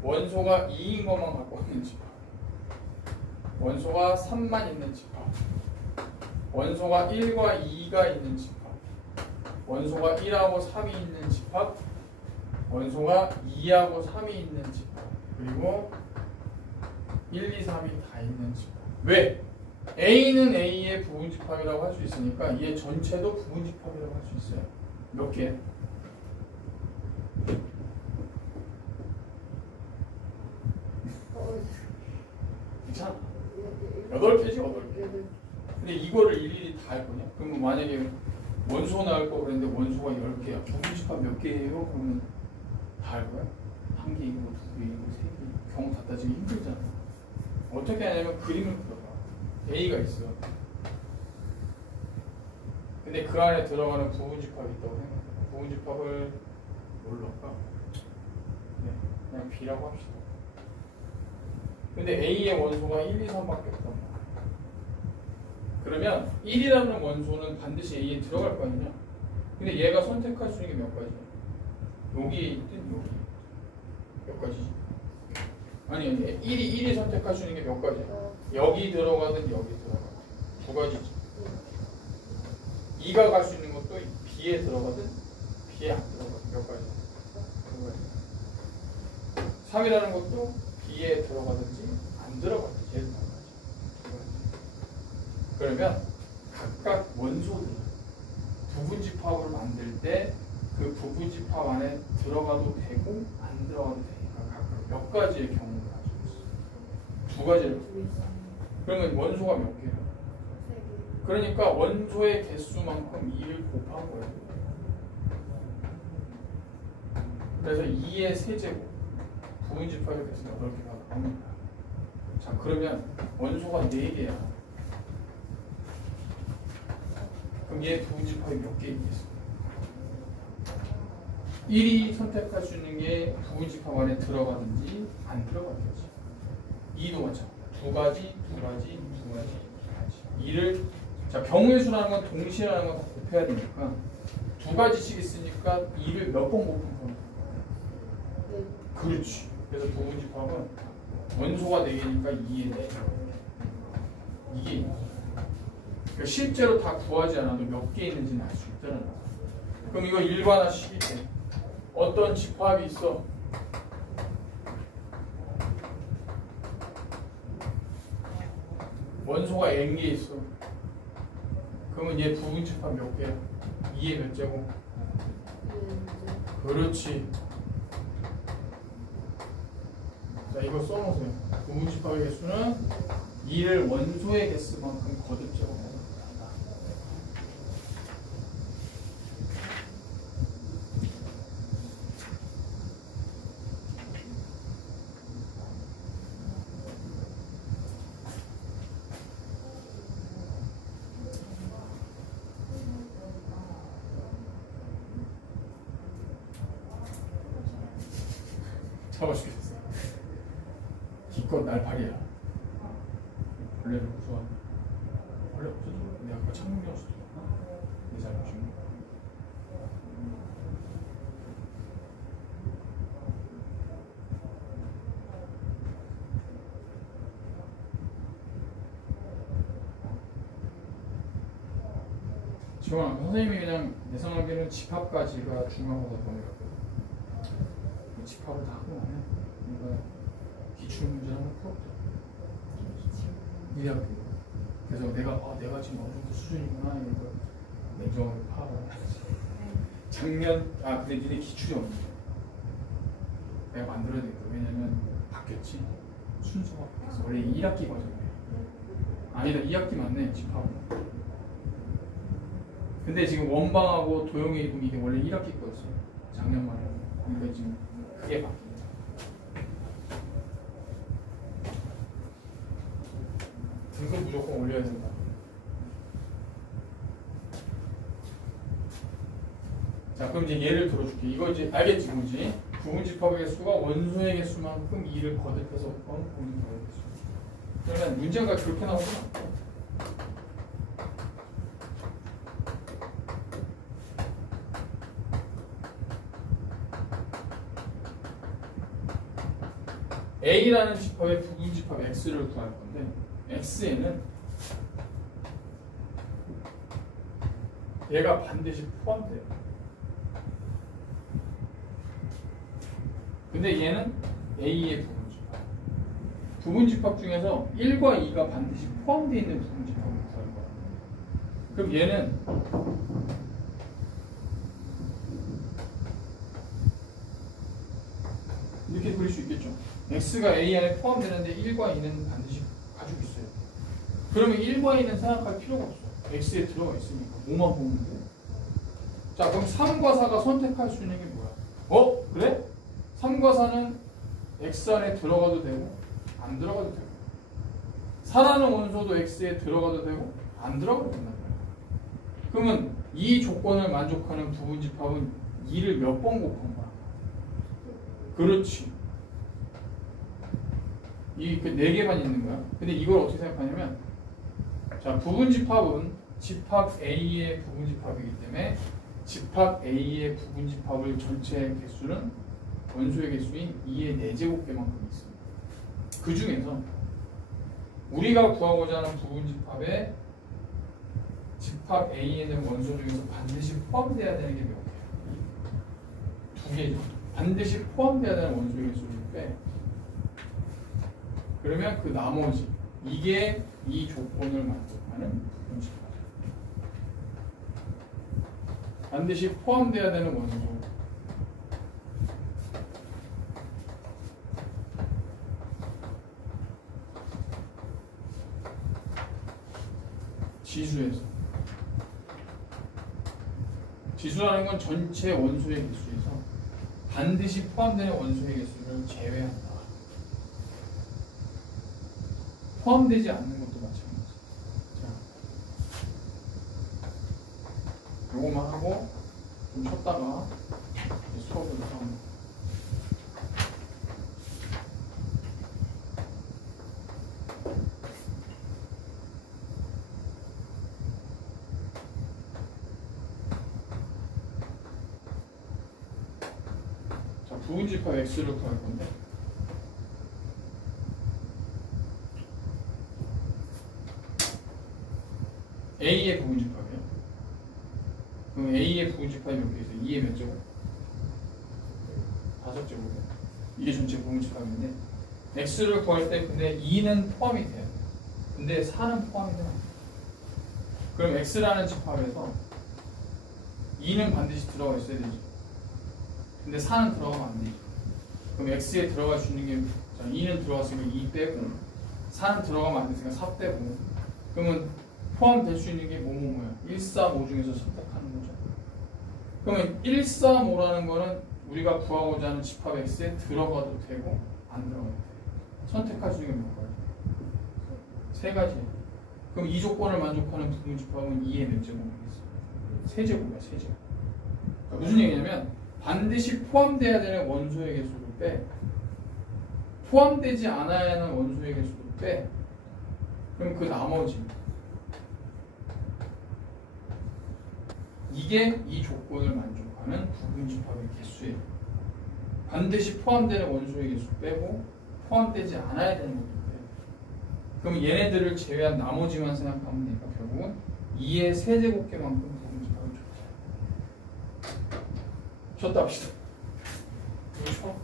원소가 2인 것만 갖고 있는 집합, 원소가 3만 있는 집합, 원소가 1과 2가 있는 집합, 원소가 1하고 3이 있는 집합, 원소가 2하고 3이 있는 집합, 그리고 1, 2, 3이 다 있는 집합. 왜? A는 A의 부분 집합이라고 할 수 있으니까 얘 전체도 부분 집합이라고 할 수 있어요. 몇 개? 괜찮아. 8개지 8개. 근데 이거를 일일이 다 할 거냐? 그러면 만약에 원소 나올 거 그랬는데 원소가 10개야. 부분 집합 몇 개예요? 그러면 다 할 거야? 1개이고 2개이고 3개. 경우 다 따지기 힘들잖아. 어떻게 하냐면 그림을 그려봐. A가 있어. 근데 그 안에 들어가는 부분 집합이 있다고 생각해. 부분 집합을 뭘로 할까? 네, 그냥 B라고 합시다. 근데 A의 원소가 1, 2, 3밖에 없단 말이야. 그러면 1이라는 원소는 반드시 A에 들어갈 거 아니냐? 근데 얘가 선택할 수 있는 게 몇 가지야? 여기에 있든 여기 몇 가지지? 아니 1이 선택할 수 있는 게 몇 가지야? 여기 들어가든 여기 들어가든 두 가지지. 2가 갈 수 있는 것도 B에 들어가든 B에 안 들어가든 몇 가지야? 두 가지. 3이라는 것도 B에 들어가든지 안 들어가든지 얘도 마찬가지. 그러면 각각 원소들 부분 집합을 만들 때 그 부분 집합 안에 들어가도 되고 안 들어가도 되니까 각각 몇 가지의 경우를 가지고 있어. 두 가지를. 그러면 원소가 몇 개야? 그러니까 원소의 개수만큼 2를 곱한 거예요. 그래서 2의 세제곱 부분 집합의 개수가 8개가 나옵니다. 자 그러면 원소가 4개야. 그럼 얘 부분 집합이 몇 개 있겠어? 1이 선택할 수 있는 게 부분 집합 안에 들어가든지 안 들어가든지. 2도 마찬가지. 두 가지. 2를 자 경우의 수라는 건 동시에라는 건 다 곱해야 되니까 두 가지씩 있으니까 2를 몇 번 곱한 거야? 그렇지. 그래서 부분 집합은 원소가 4개니까 2에 4개. 이게 있는 거야. 그러니까 실제로 다 구하지 않아도 몇 개 있는지는 알 수 있다는 거야. 그럼 이거 일반화시킬 때 어떤 집합이 있어? 원소가 n개 있어. 그러면 얘 부분 집합 몇 개야? 2의 몇 제곱? 그렇지. 자 이거 써놓으세요. 부분 집합의 개수는 2를 원소의 개수만큼 거듭 제곱하는 거다. 잡아주겠어. 기껏 날파리야. 벌레를 무서워한다. 벌레 없어져. 내가 아까 창문이었을 수도 있나? 내 잘못인 거. 지금 선생님이 그냥 예상하기에는 집합까지가 중요하다고 생각해요. 집합을 다 하고 나면 우리가 기출 문제를 한번 풀었죠. 1학기. 그래서 내가 지금 어느 정도 수준이구나 이런 걸 냉정하게 파악을 해야지. 작년 근데 니네 기출이 없는 거야. 내가 만들어야 되겠다. 왜냐면 바뀌었지. 순서가 바뀌었어. 원래 1학기 과정이에요. 아니다, 2학기 맞네. 집합은. 근데 지금 원방하고 도형의 이동 이게 원래 1학기 거였어. 작년 말에. 그러니까 지금 그게 바뀌었다. 등급 무조건 올려야 된다. 자, 그럼 이제 예를 들어줄게. 이거 이제 알겠지, 뭐지? 부분집합의 개수가 원소의 개수만큼 2를 거듭해서 곱하면 부분집합의 개수. 그러면 문제가 그렇게 나오진 않고. A라는 집합의 부분집합 X를 구할 건데 X에는 얘가 반드시 포함돼요. 근데 얘는 A의 부분집합. 부분집합 중에서 1과 2가 반드시 포함되어 있는 부분집합을 구할 거야. 그럼 얘는 이렇게 그릴 수 있겠죠. X가 A 안에 포함되는데 1과 2는 반드시 가지고 있어요. 그러면 1과 2는 생각할 필요가 없어. X에 들어가 있으니까. 뭐만 보면 돼. 자, 그럼 3과 4가 선택할 수 있는 게 뭐야? 그래? 3과 4는 X 안에 들어가도 되고 안 들어가도 되고 4라는 원소도 X에 들어가도 되고 안 들어가도 된단 말이야. 그러면 이 조건을 만족하는 부분집합은 2를 몇 번 곱한 거야? 그렇지. 그 4개만 있는 거야. 근데 이걸 어떻게 생각하냐면 자, 부분집합은 집합 A의 부분집합이기 때문에 집합 A의 부분집합을 전체 개수는 원소의 개수인 2의 4제곱개만큼 있습니다. 그 중에서 우리가 구하고자 하는 부분집합에 집합 A에 있는 원소 중에서 반드시 포함되어야 되는 게 몇 개야? 2개죠. 반드시 포함되어야 되는 원소의 개수를 빼. 그러면 그 나머지 이게 이 조건을 만족하는 부분집합. 반드시 포함되어야 되는 원소. 지수에서. 지수라는 건 전체 원소의 개수에서 반드시 포함되는 원소의 개수를 제외한다. 포함되지 않는 것도 마찬가지. 자, 요거만 하고 좀 쉬었다가 수업을 하면. 자, 부분집합 X를 구할 건데. A의 부분집합이요. 그럼 A의 부분집합이 몇 개 있어요? 2의 몇 제곱? 5제곱. 이게 전체 부분집합인데 X를 구할 때 근데 2는 포함이 돼요. 근데 4는 포함이 돼요. 그럼 X라는 집합에서 2는 반드시 들어가 있어야 되죠. 근데 4는 들어가면 안 되죠. 그럼 X에 들어갈 수 있는 게 자, 2는 들어갔으니까 2 빼고 4는 들어가면 안 되니까 4 빼고 그러면 포함될 수 있는 게 뭐야? 1, 4, 5 중에서 선택하는 거죠. 그러면 1, 4, 5라는 거는 우리가 구하고자 하는 집합 X에 들어가도 되고 안 들어가도 돼요. 선택할 수 있는 게 몇 가지? 3가지. 그럼 이 조건을 만족하는 부분집합은 2의 몇 제곱이겠어요? 3제곱이야, 3제곱. 그러니까 무슨 얘기냐면 반드시 포함돼야 되는 원소의 개수를 빼. 포함되지 않아야 하는 원소의 개수를 빼. 그럼 그 나머지 이게 이 조건을 만족하는 부분집합의 개수예요. 반드시 포함되는 원소의 개수 빼고 포함되지 않아야 되는 것도 빼요. 그럼 얘네들을 제외한 나머지만 생각하면 되니까 결국은 2의 세제곱개만큼 부분집합을 줬다. 쉬었다 합시다. 그렇죠?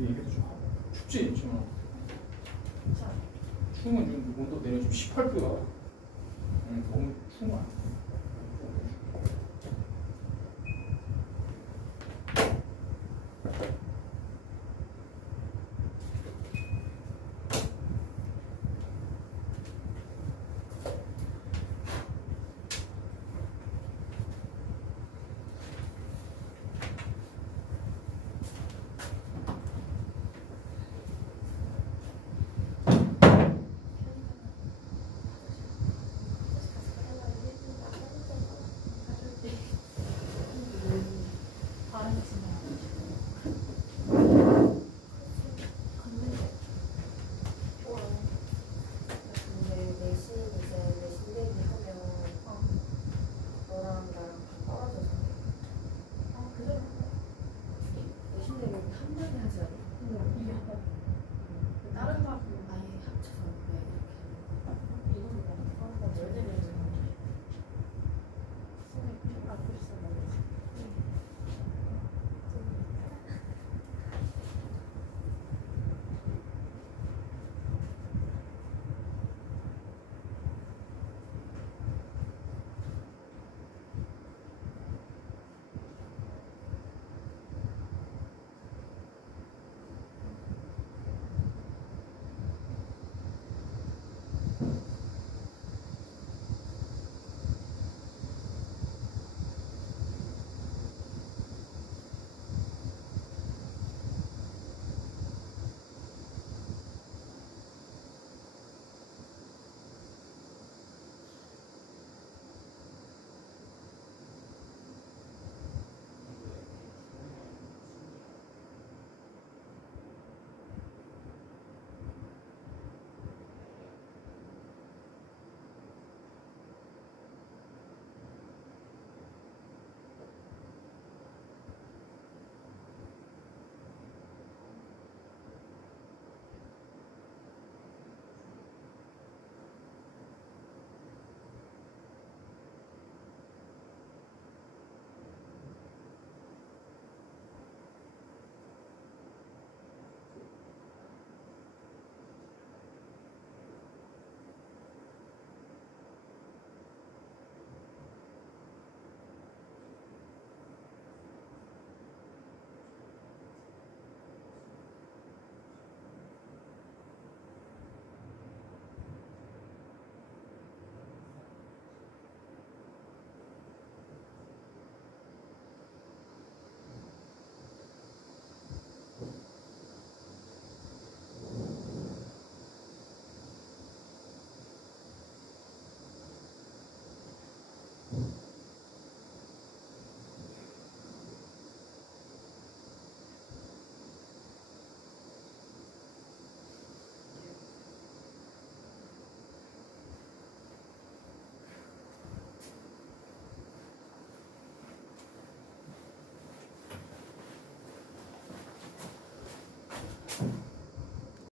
얘기도 좀 하고. 춥지? 지금 추우면 좀 온도 내려 좀 18도야. 너무 추운 거 아니야?